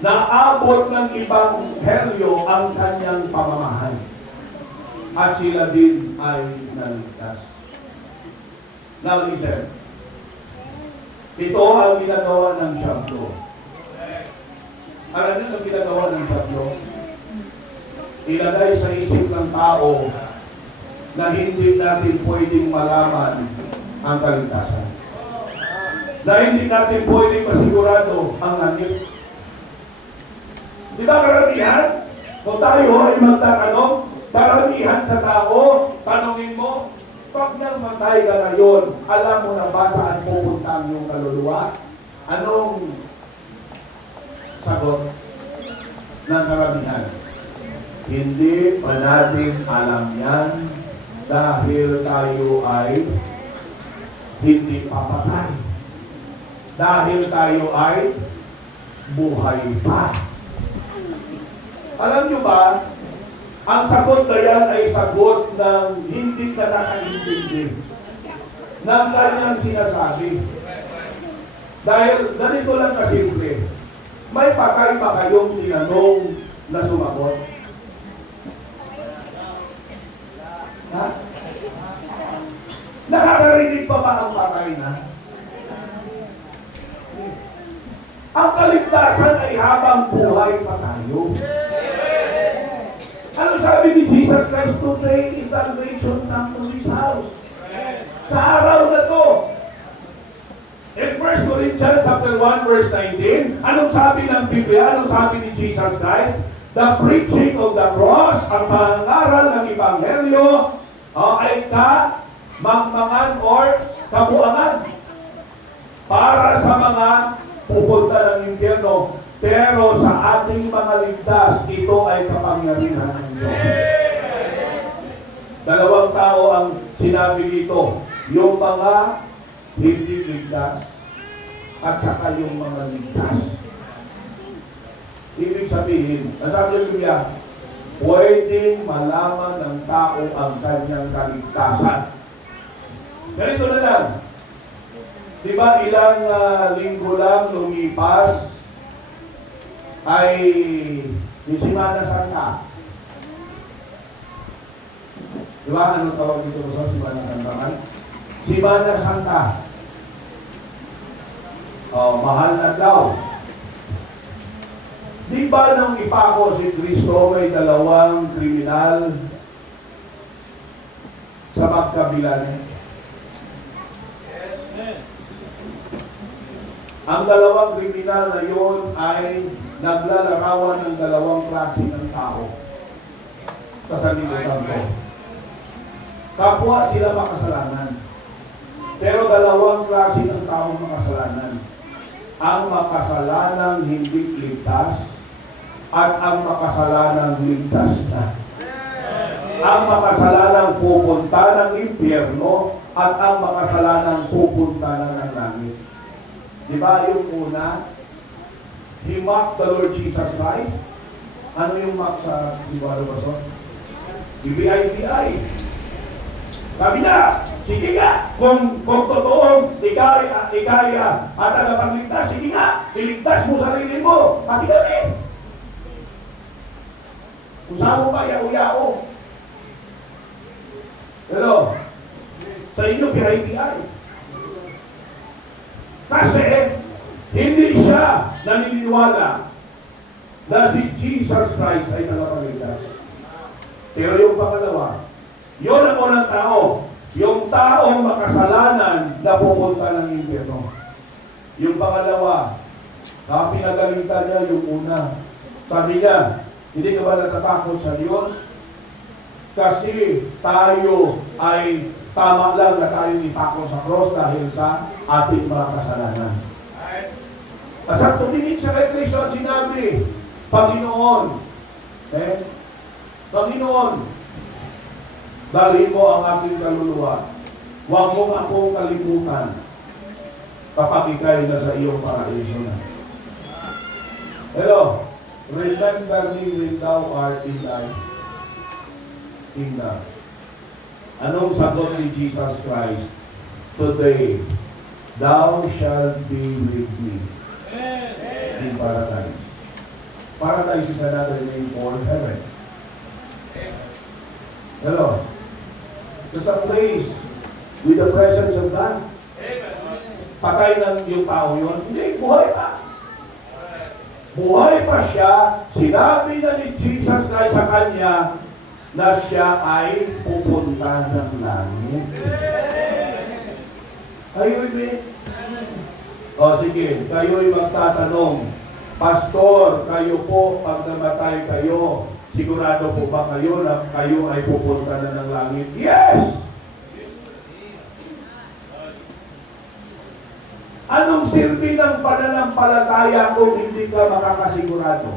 naabot ng Ebanghelyo ang kanyang pamamahay. At sila din ay naligtas. Now listen. Ito ang ginagawa ng Diablo. Alam niyo ang ginagawa ng Diablo? Ilagay sa isip ng tao na hindi natin pwedeng malaman ang kaligtasan. na hindi natin pwedeng masigurado ang langit. Di ba karamihan? Kung tayo ay magtatanong, karamihan sa tao, tanongin mo, pag namatay ka ngayon, alam mo na ba saan pupunta ang iyong kaluluwa? Anong sagot ng karamihan? Hindi pa natin alam yan dahil tayo ay hindi papatay. Dahil tayo ay buhay pa. Alam nyo ba, ang sagot na yan ay sagot ng hindi ka nakaintindi ng kanyang sinasabi. Dahil ganito lang kasimple, may patay pa kayong tinanong na sumagot? Ha? Nakakarinig pa ba ang patay na? Ang kaligtasan ay habang buhay pa tayo. Ano sabi ni Jesus Christ? Today is salvation come to this house. Sa araw na to. In 1 Corinthians chapter 1 verse 19, anong sabi ng Biblia? Anong sabi ni Jesus Christ? The preaching of the cross, ang pangaral ng Ebanghelyo, ay kamangmangan or kabuangan para sa mga pupunta ng impyerno. Pero sa ating mga ligtas, ito ay kapangyarihan ng Diyos. Dalawang tao ang sinabi dito, yung mga hindi ligtas at saka yung mga ligtas. Ibig sabihin, nasabi ng Biblia, pwedeng malaman ng tao ang kanyang kaligtasan. Ganito na lang. Di ba ilang linggo lang lumipas ay yung Semana Santa. Di ba? Anong tawag dito sa Semana Santa? Semana Santa. Mahal na daw. Di ba nang ipako si Kristo may dalawang kriminal sa magkabilan? Ang dalawang kriminal na yun ay naglalarawan ng dalawang klase ng tao sa sanlibutan ko. Kapwa sila makasalanan. Pero dalawang klase ng tao makasalanan. Ang makasalanang hindi ligtas at ang makasalanang ligtas na. Ang makasalanang pupunta ng impyerno at ang makasalanang pupunta ng langit. Di ba yung una, he mocked the Lord Jesus Christ? Ano yung mock sa Ibaro Baso? IBI. Sabi na, sige nga, kung totoo, ikaya at tagapagligtas, sige nga, iligtas mo sarili mo, pati kami. Kung saan mo pa yao-yao. Pero, sa inyo, IBI. Kasi, hindi siya naniniwala na si Jesus Christ ay tagapagligtas. Pero yung pangalawa, yun ang unang tao. Yung taong makasalanan na pupunta ng impyerno. Yung pangalawa, pinagalitan niya yung una. Sabi niya, hindi ka ba natatakot sa Diyos? Kasi tayo ay tama lang na tayo ipako sa cross dahil sa ating mga kasalanan. At tumingin siya kay Kristo at sinabi, Panginoon, Panginoon, dalhin mo ang aking kaluluwa. Huwag mo akong kalimutan kapag ikay na sa iyong paraiso na. Hello, remember me when thou art in thy kingdom. Anong sagot ni Jesus Christ? Today, thou shalt be with me in paradise. Paradise is another name for heaven. Hello? There's a place with the presence of God. Patay ng yung tao yun. Hindi, buhay pa. Buhay pa siya. Sinabi na ni Jesus Christ sa kanya na siya ay pupunta ng langit. Are you with me? O sige, kayo'y magtatanong, Pastor, kayo po, pag namatay kayo, sigurado po ba kayo na kayo ay pupunta na ng langit? Yes! Anong silbi ng pananampalataya kung hindi ka makakasigurado?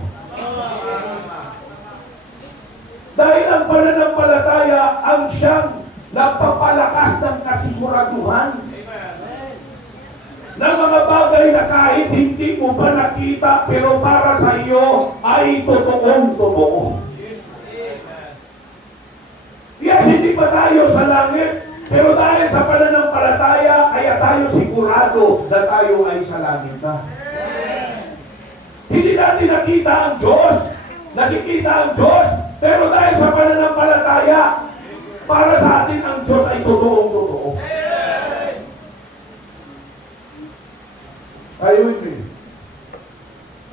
Dahil ang pananampalataya ang siyang nagpapalakas ng kasiguraduhan ng mga bagay na kahit hindi mo pa nakita pero para sa iyo ay totoong totoo. Yes, hindi pa tayo sa langit, pero dahil sa pananampalataya, kaya tayo sigurado na tayo ay sa langit na. Hindi natin nakita ang Diyos, nakikita ang Diyos, pero dahil sa pananampalataya, para sa atin ang Diyos ay totoong totoo. Are you with me?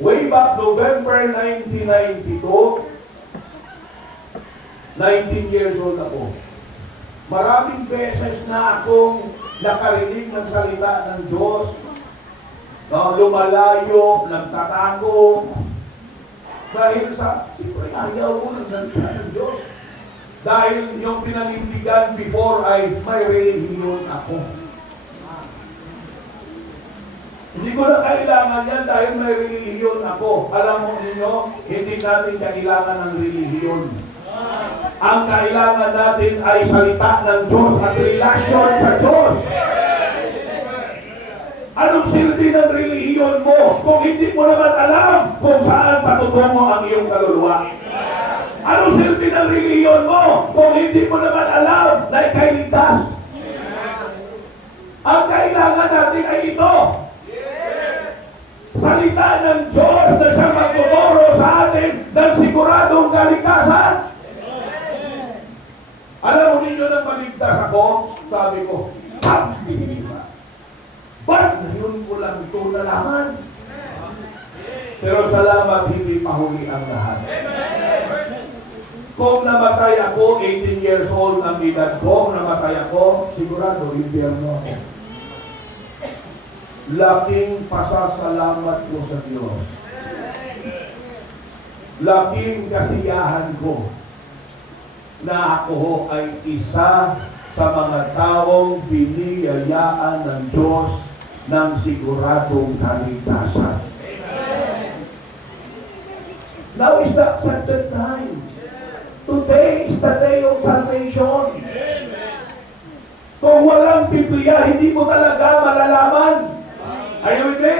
Way back November 1992, 19 years old ako. Maraming beses na akong nakarinig ng salita ng Diyos, na lumalayo, nagtatago, dahil sa, siyempre ayaw ko ng salita ng Diyos. Dahil yung pinanindigan before ay may relihiyon ako. Hindi ko na kailangan yan dahil may relihiyon ako. Alam mo ninyo, hindi natin kailangan ng relihiyon. Ang kailangan natin ay salita ng Diyos at relasyon sa Diyos. Anong silbi ng relihiyon mo kung hindi mo naman alam kung saan patutungo ang iyong kaluluwa? Anong silbi ng relihiyon mo kung hindi mo naman alam na ika'y ligtas? Ang kailangan natin ay ito. Salita ng Diyos na siya magtuturo sa atin ng siguradong kaligtasan. Alam mo ninyo nang maligtas ako, sabi ko, ba't ngayon ko lang ito nalaman? Pero salamat, hindi pa huli ang lahat. Kung namatay ako, 18 years old ang edad ko, kung namatay ako, sigurado, impyerno ako. Laking pasasalamat ko sa Diyos. Laking kasiyahan ko na ako ay isa sa mga taong biniyayaan ng Diyos ng siguradong kaligtasan. Now is the accepted time. Today is the day of salvation. Kung walang Biblia, hindi mo talaga malalaman. Are you with me?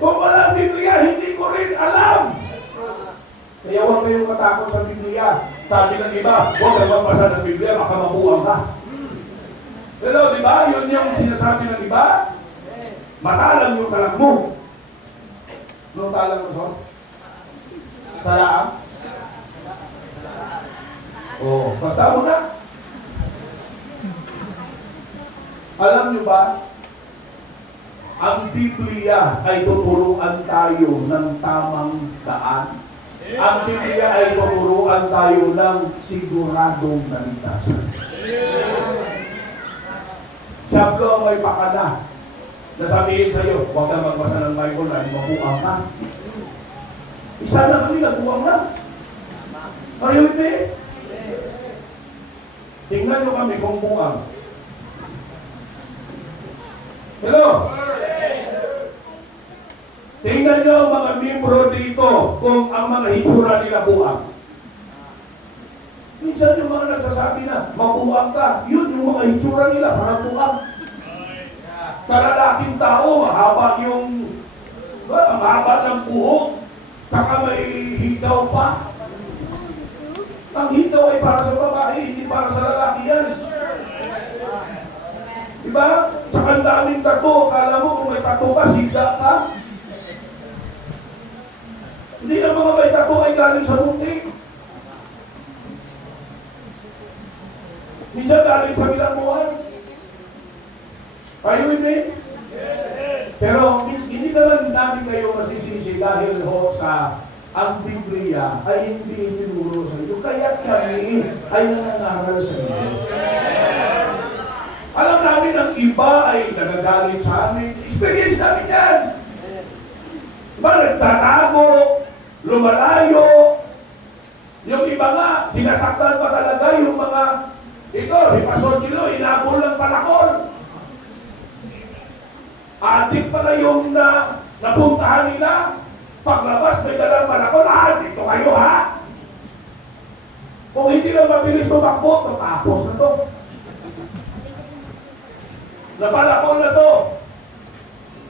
Kung walang Biblia, hindi ko rin alam. Kaya huwag kayong matakot sa Biblia. Sabi ng iba, huwag kayong magbasa ng Biblia, baka mabuang ka. Pero di ba, yun yung sinasabi ng iba? Matalang yung kalak mo. Anong talang mo, son? Salaam? Oh, basta mo na. Alam nyo ba, ang Biblia ay tuturuan tayo ng tamang daan. Ang Biblia ay tuturuan tayo ng siguradong kaligtasan. Siyempre may pakala. Nasabihin sa iyo, huwag ka magbasa ng Bible na mabuang ka. Isa na kami, nagbuang na. Are you with me? Tingnan nyo kami kung buang. Hello? Tingnan nyo ang mga membro dito kung ang mga hitsura nila buang. Minsan yung mga nagsasabi na, mabuang ka, yun yung mga hitsura nila, parang buang. Karalaking tao, mahaba yung, ang haba ng buhok, saka may hitaw pa. Ang hitaw ay para sa babae, hindi para sa lalaki yan. Diba? Saka ang daming tato, akala mo kung may tato ka, sigda ka. Hindi ang mga may tato ay galing sa muntik. Minsan galing sa bilangguan. Are you with me? Pero hindi naman namin kayo masisisi dahil ho sa ang Biblia ay hindi tinuro sa inyo. Kaya kami ay nangangaral sa inyo. Alam namin ang iba ay nagagalit sa amin. Experience namin yan. Diba, nagtatago, lumalayo, yung iba nga, sinasaktan pa talaga yung mga, ito, si Pastor Gilo, inabol ng palakol. Adik pala yung napuntahan nila. Paglabas, may dalang palakol. Dito kayo ha. Kung hindi lang mabilis tumakbo, tapos na to. Napalakol na to.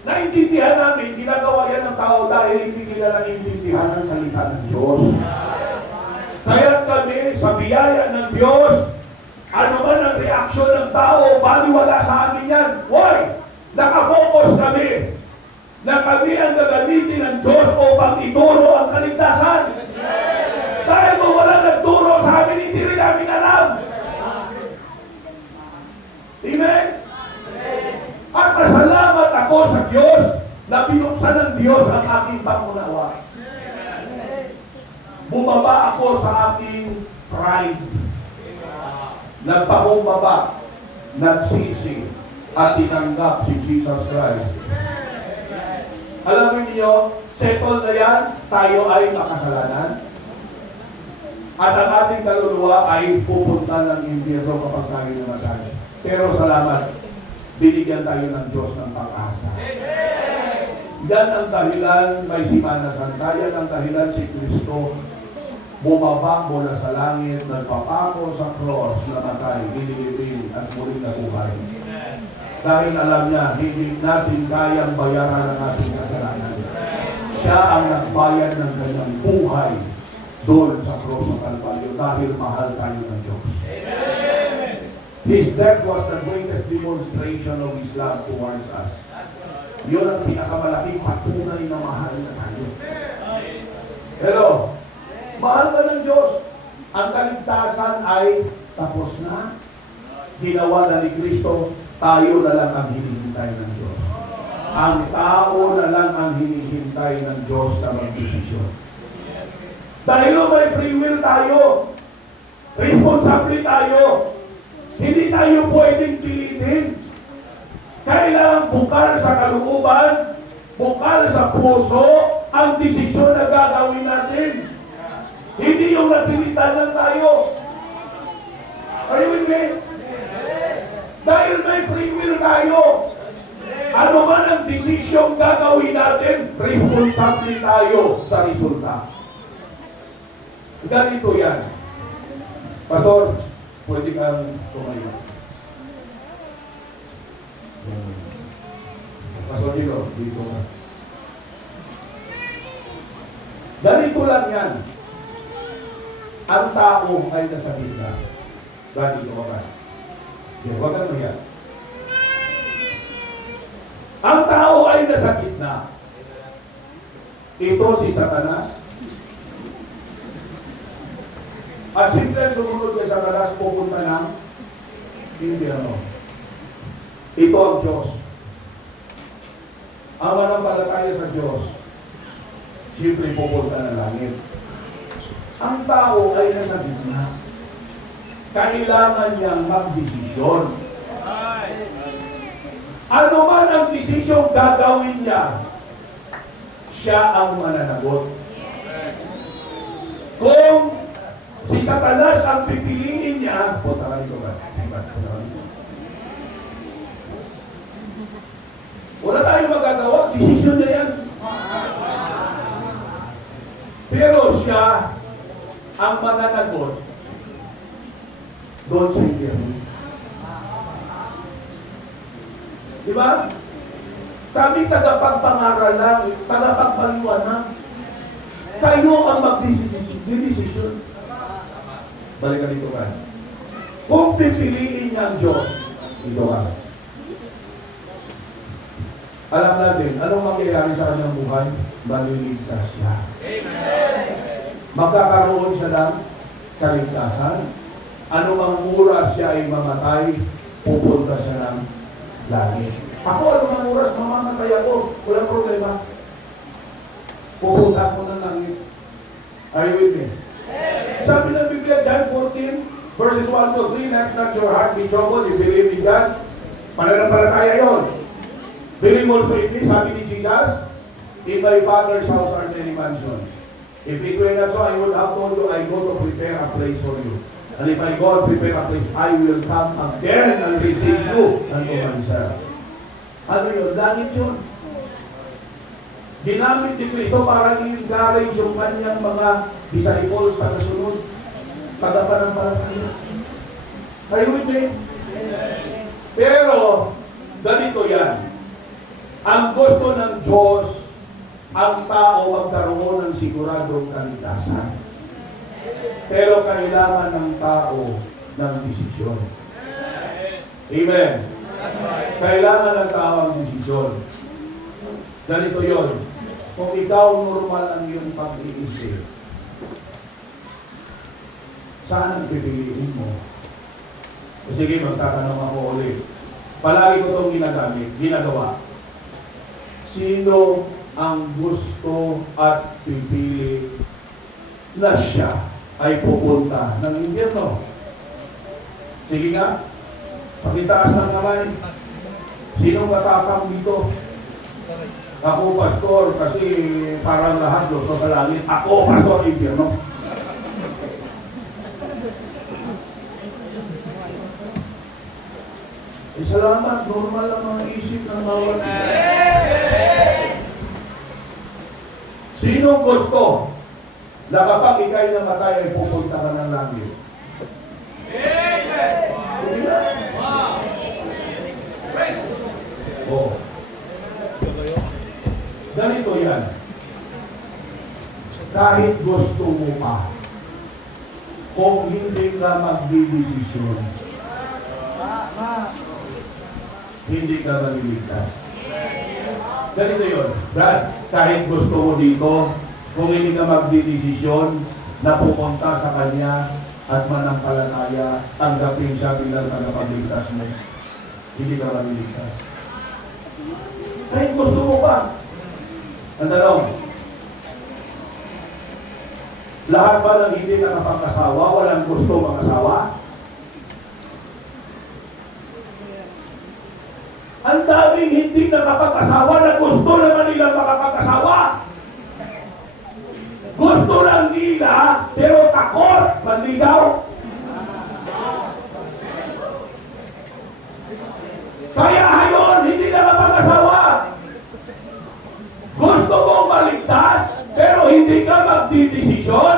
Naintindihan namin, ginagawa yan ng tao dahil hindi nila naintindihan ang salita ng Diyos. Kaya kami, sa biyaya ng Diyos, ano man ang reaksyon ng tao, baliwala sa amin yan. Why? Nakafocus kami na kami ang gagamitin ng Diyos upang ituro ang kaligtasan. Dahil kung wala nagturo sa amin, hindi rin namin alam. Amen? At pasalamat ako sa Diyos na binuksan ng Diyos ang aking pangunawa. Bumaba ako sa aking pride. Nagpakumbaba, nagsisi, at tinanggap si Jesus Christ. Alam niyo, settle na yan, tayo ay makasalanan. At ang ating kaluluwa ay pupunta ng impyerno kapag tayo namatay. Pero salamat, binigyan tayo ng Diyos ng pag-asa. Yan ang dahilan, may Simana Santa, yan ang dahilan si Kristo bumaba mula sa langit, nagpapako sa cross, namatay, binilibing at muling nabuhay. Dahil alam niya, hindi natin kayang bayaran ang ating kasalanan. Siya ang nagbayad ng kanyang buhay doon sa cross ng Kalbaryo dahil mahal tayo ng Diyos. His death was the greatest demonstration of His love towards us. Yun ang pinakamalaking patunay na mahal na tayo. Hello? Mahal ka ng Diyos. Ang kaligtasan ay tapos na. Ginawa na ni Kristo, tayo na lang ang hinihintay ng Diyos. Ang tao na lang ang hinihintay ng Diyos na magdesisyon. Dahil may free will tayo. Responsable tayo. Hindi tayo pwedeng pilitin. Kailangan bukal sa kalooban, bukal sa puso, ang desisyon na gagawin natin. Hindi yung napilitan lang tayo. Are you with me? Dahil may free will tayo. Ano man ang desisyong gagawin natin, responsable tayo sa resulta. Ganito yan. Pastor, pwede kang tumayo. Pastor dito ka. Ganito lang yan. Ang tao ay nasa gitna. Ganito ka ba? Huwag kang mahiya. Ang tao ay nasa gitna. Ito si Satanas. At simple sumunod kay Satanas, pupunta ng impyerno. Ito ang Diyos. Ang manampalataya sa Diyos, siyempre pupunta ng langit. Ang tao ay nasa gitna. Kailangan niyang magdesisyon. Ano man ang desisyong gagawin niya, siya ang mananagot. Kung si Satanas ang pipiliin niya, punta ka dito ba? Wala tayong magagawa, desisyon na yan. Pero siya ang mananagot doon sa impyerno. Diba? Kami tagapagpangaral lang, tagapagpaliwanag. Kayo ang magdesisyon. Balikan dito ka. Kung pipiliin niya ang Diyos, ito ka. Alam natin, anong mangyayari sa kanyang buhay? Maliligtas siya. Magkakaroon siya ng kaligtasan. Ano mang oras siya ay mamatay, pupunta siya ng langit. Ako, ano mang oras, mamamatay ako. Walang problema. Pupunta ako ng langit. Are you with me? Sabi ng Biblia, John 14, verses 1 to 3, let not your heart be troubled, you believe in God. Pananampalataya yun. Believe also in me, sabi ni Jesus, in my Father's house are many mansions. If it were not so, I would have told you, I go to prepare a place for you. And if I go and prepare a place, I will come again and receive you unto myself. Ano yun? Langit yun. Ginamit ni Kristo para i-encourage yung kanyang mga disciples sa kasunod. Tagapanampalataya. Are you with me? Pero, ganito yan. Ang gusto ng Diyos, ang tao magkaroon ng siguradong kaligtasan. Pero kailangan ng tao ng desisyon. Amen. Kailangan ng tao ng desisyon. Ganito yon. Kung ikaw normal ang iyong pag-iisip, saan ang pipiliin mo? Sige, magtatanong ako ulit. Palagi ko itong ginagawa. Sino ang gusto at pipili na siya ay pupunta ng impyerno? Sige nga, pakitaas ng kamay. Sino matakang dito? Ako, pastor, kasi parang lahat gusto sa langit. Ako, pastor, impyerno. Salamat, normal ang mga isip ng bawat isa. Sino gusto na kapag ikay namatay ay pupunta ka ng langit? Oh. Ganito yan. Kahit gusto mo pa, kung hindi ka magdidesisyon, hindi ka maliligtas. Ganito yun. Brad, kahit gusto mo dito, kung hindi ka magdidesisyon na pupunta sa Kanya at manampalataya, tanggapin siya bilang tagapagligtas mo, hindi ka maliligtas. Kahit gusto mo pa. Ang tanong, lahat ba ng hindi nakapag-asawa, walang gusto mag-asawa? Ang daming hindi nakapag-asawa na gusto naman nilang makapag-asawa. Gusto lang nila, pero takot manligaw. Kaya ayon, hindi nakapag-asawa. Gusto mong maligtas, pero hindi ka magdidesisyon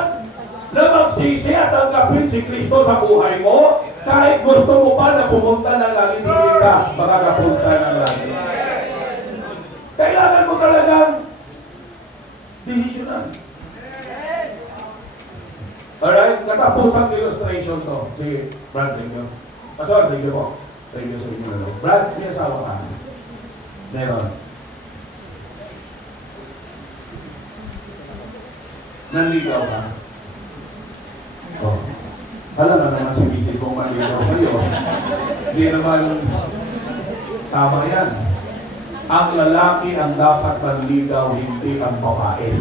na magsisi at tanggapin si Kristo sa buhay mo. Kahit gusto mo pa na pumunta ng langit, hindi ka makakapunta ng langit. Kailangan mo talagang desisyonan. Alright? Katapusang illustration to. Sige, Brad, thank you. Pastor, thank you po. Thank you sa inyo. Brad, may asawa ka. Meron. Nanligaw ka. Oh. Alam na naman si Bisit kung maligaw kayo. Hindi naman tama yan. Ang lalaki ang dapat manligaw, hindi ang babae.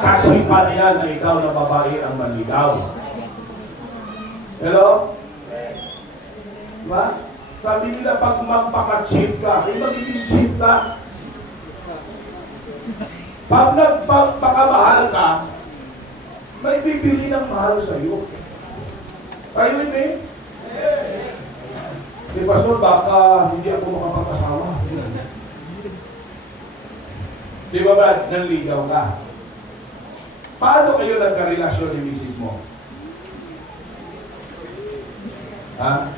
Katsipan yan na ikaw na babae ang manligaw. Hello? Diba? Sabi nila pag magpaka-cheap ka, kung magiging cheap ka, pag nagpakamahal ka, may bibili ng mahal sa iyo. Kayo with me? Si Pastor, baka hindi ako makapag-asawa. Di ba ba, nanligaw ka? Paano kayo nagka-relasyon ni misis mo? Ha?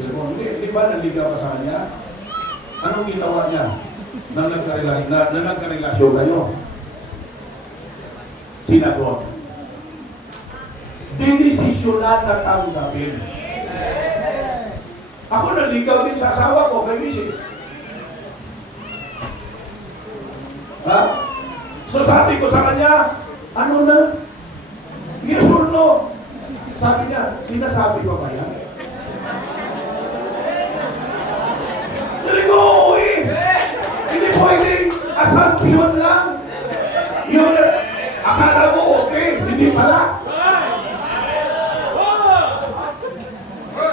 Di ba nanligaw ka sa kanya? Anong ginawa niya? Nang nagka-relasyon kayo? Sinagot. Dinisisyonan at tanggapin. Ako naligaw din sa asawa ko, kay misis. Ha? So sabi ko sa kanya, ano na? Yes or no? Sabi niya, sinasabi ko ba yan? Sabi ko, hindi pwedeng assumption lang. Yun, akala mo okay, hindi pala.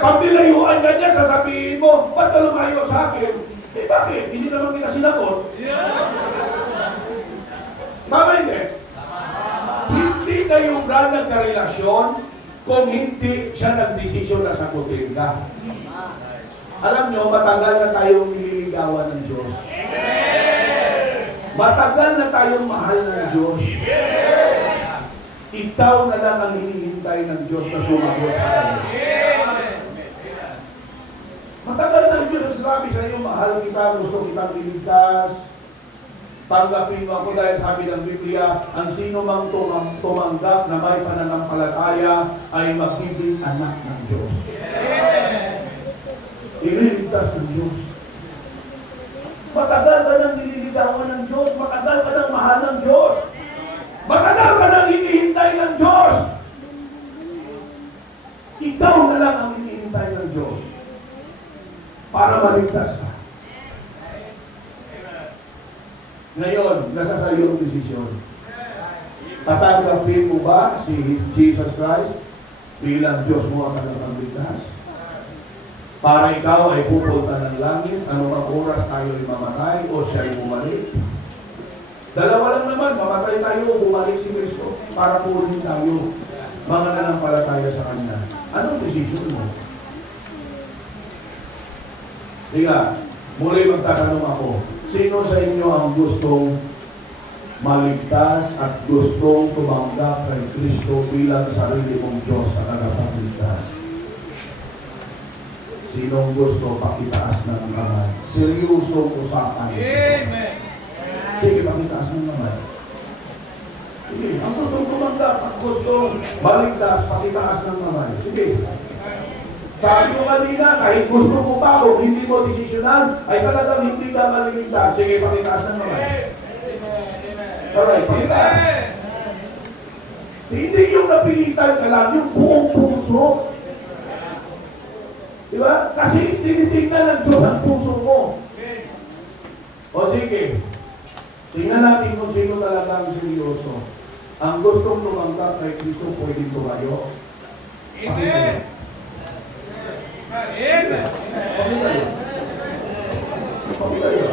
Pag nilayuan ka niya, sasabihin mo, ba't ka lumayo sa akin? bakit? Hindi naman kita sinagot. Tama hindi? Hindi kayo nagkarelasyon kung hindi siya nagdesisyon na sagutin ka. Alam nyo, matagal na tayong nililigawan ng Diyos. Matagal na tayong mahal ng Diyos. Ikaw na lang ang hinihintay ng Diyos na sumagot sa kanya. Matagal na Diyos ang sinabi sa iyo, mahal kita, gusto kitang iligtas. Tanggapin mo ako dahil sabi ng Biblia, ang sino mang tumanggap na may pananampalataya ay magiging anak ng Diyos. Ililigtas ng Diyos. Matagal ka nang nililigawan ng Diyos, matagal ka nang mahal ng Diyos, matagal ka nang hinihintay ng Diyos. Ikaw na lang ang hinihintay ng Diyos para maligtas ka. Ngayon, nasa sa iyong desisyon. Tatanggapin mo ba si Jesus Christ bilang Diyos mo ang tagapagligtas? Para ikaw ay pupunta ng langit, anumang oras tayo ay mamatay o siya ay bumalik. Dalawa lang naman, mamatay tayo o bumalik si Kristo para punin tayo. Mga nanampalataya sa Kanya. Anong desisyon mo? Diga, muli magtatanong ako, sino sa inyo ang gustong maligtas at gustong tumanggap kay Kristo bilang sarili mong Diyos na tagapagligtas? Sinong gusto pakitaas ng kamay? Seryosong usapan. Amen. Sige, pakitaas ng kamay. Sige, ang gustong tumanggap, ang gustong maligtas, pakitaas ng kamay. Sige. Sabi ko kanina, kahit gusto mo pa o hindi mo desisyonan, ay talagang hindi ka maligtas. Sige, pakitaas ng kamay. Alright, pakitaas. Hindi yung napilitan ka lang, yung buong puso. Diba? Kasi tinitingnan ng Diyos ang puso mo. O sige, tingnan natin kung sino talaga ang seryoso. Ang gustong tumanggap kay Kristo, pwede tumayo. Amen. Amen. Pakitayo. Pakitayo.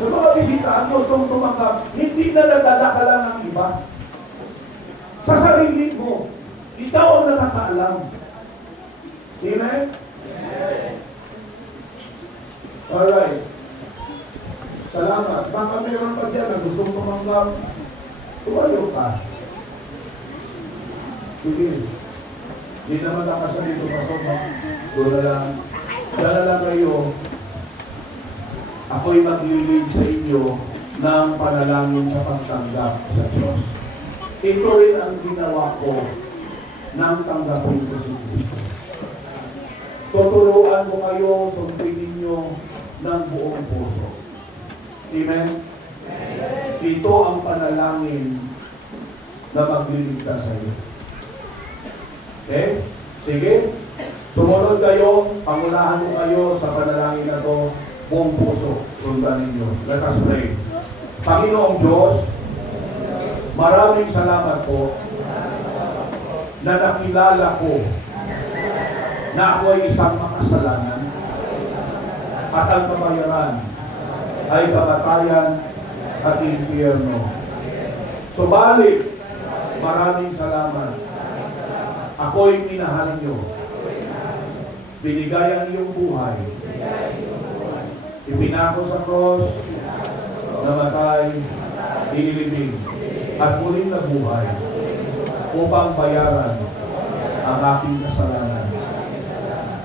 Sa mga bisita, ang gustong tumanggap, hindi na nadadaka lang ang iba. Sa sarili mo, ikaw ang nakakaalam. Amen? Alright. Salamat. Baka mayroon pa dyan na gustong tumanggap. Tumayo ka. Sige. Hindi naman nakasalito pa ito. Dula lang. Dala lang kayo. Ako'y maglilid sa inyo ng panalangin sa pagtanggap sa Diyos. Ito rin ang ginawa ko nang tanggapin ko si Kristo. Tuturuan ko kayo, sundin ninyo ng buong puso. Amen? Ito ang panalangin na magliligtas sa iyo. Okay? Sige. Sumunod kayo, pangunahan mo kayo sa panalangin na to, buong puso, sundan ninyo. Let us pray. Panginoong Diyos, maraming salamat po na nakilala ko na ako ay isang makasalanan at ang kabayaran ay kamatayan at impyerno. Subalit, maraming salamat. Ako'y minahal niyo. Binigay ang iyong buhay. Ipinako sa cross, namatay, inilibing, at muling nabuhay upang bayaran ang aking kasalanan.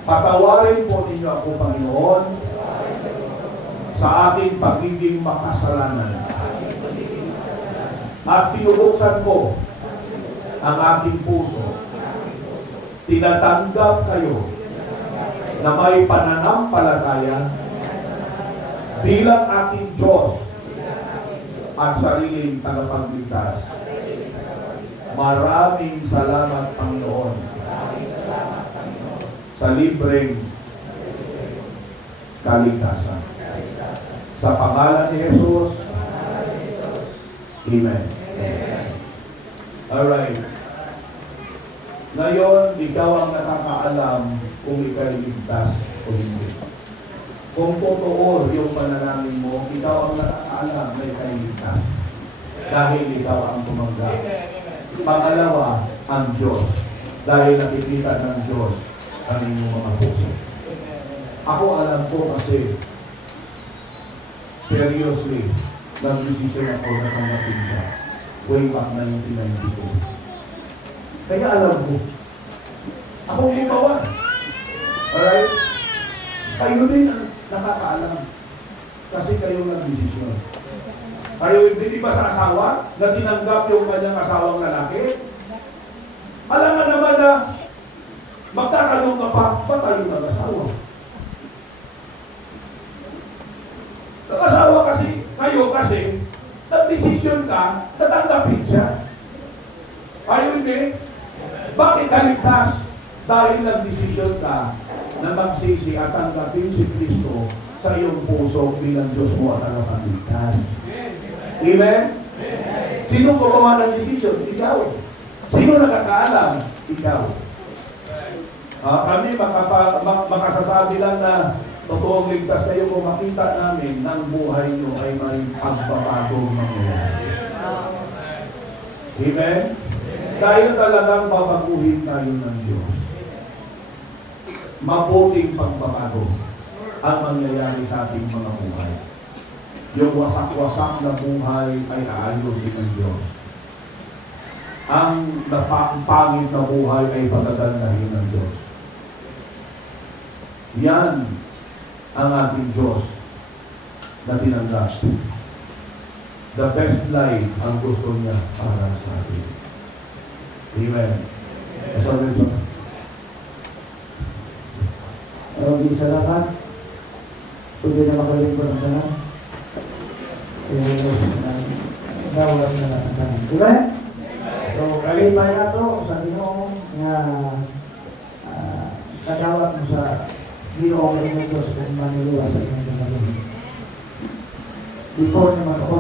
Patawarin po ninyo ako, Panginoon, sa aking pagiging makasalanan. At pinubuksan ko ang aking puso. Tinatanggap kayo na may pananampalataya bilang aking Diyos at sariling tagapagligtas. Maraming salamat, Panginoon, sa libreng kaligtasan. Sa pangalan ni Jesus, Amen. Alright. Ngayon, ikaw ang nakakaalam kung ika'y ligtas o hindi. Kung totoo yung panalangin mo, ikaw ang nakakaalam na ikailigtas. Dahil ikaw ang tumanggap. Pangalawa, ang Diyos. Dahil nakikita ng Diyos ang inyong mga puso. Ako alam ko kasi, seriously, nag-decision ako na tanggapin siya way back 1992. Kaya alam ko, ako gumawa. Alright? Kayo din ang nakakaalam. Kasi kayo nag-decision. Kayo hindi ba sa asawa na tinanggap yung kanyang asawang lalaki? Alam nga naman na magkakaroon ka pa, ba't tayo nag-asawa? Nag-asawa kasi, kayo kasi, nag-decision ka, natanggapin siya. Kayo hindi? Bakit ka ligtas? Dahil nag-decision ka na magsisi at tanggapin si Kristo sa iyong puso bilang Diyos mo at tagapagligtas. Amen? Sino gumawa ng decision? Ikaw. Sino nakakaalam? Ikaw. Kami makasasabi lang na totoong ligtas kayo kung makita namin ng buhay nyo ay may pagpapagong mangyayari. Amen? Dahil talagang babaguhin tayo ng Diyos. Mabuting pagbabago ang mangyayari sa ating mga buhay. Yung wasak-wasak na buhay ay aayusin ng Diyos. Ang pangit na buhay ay pagagandahin ng Diyos. Yan ang ating Diyos na tinanggap. The best life ang gusto niya para sa atin. Amen. Sabi ito. Di sa lahat, pwede na makalingkod ang tanang. Nawala na lang ang tanang. Diba? So, kalipay na ito sa Ginoo nga kadawat mo sa Ginoo ng Diyos kung maniluwa sa inyong mga. Before naman ako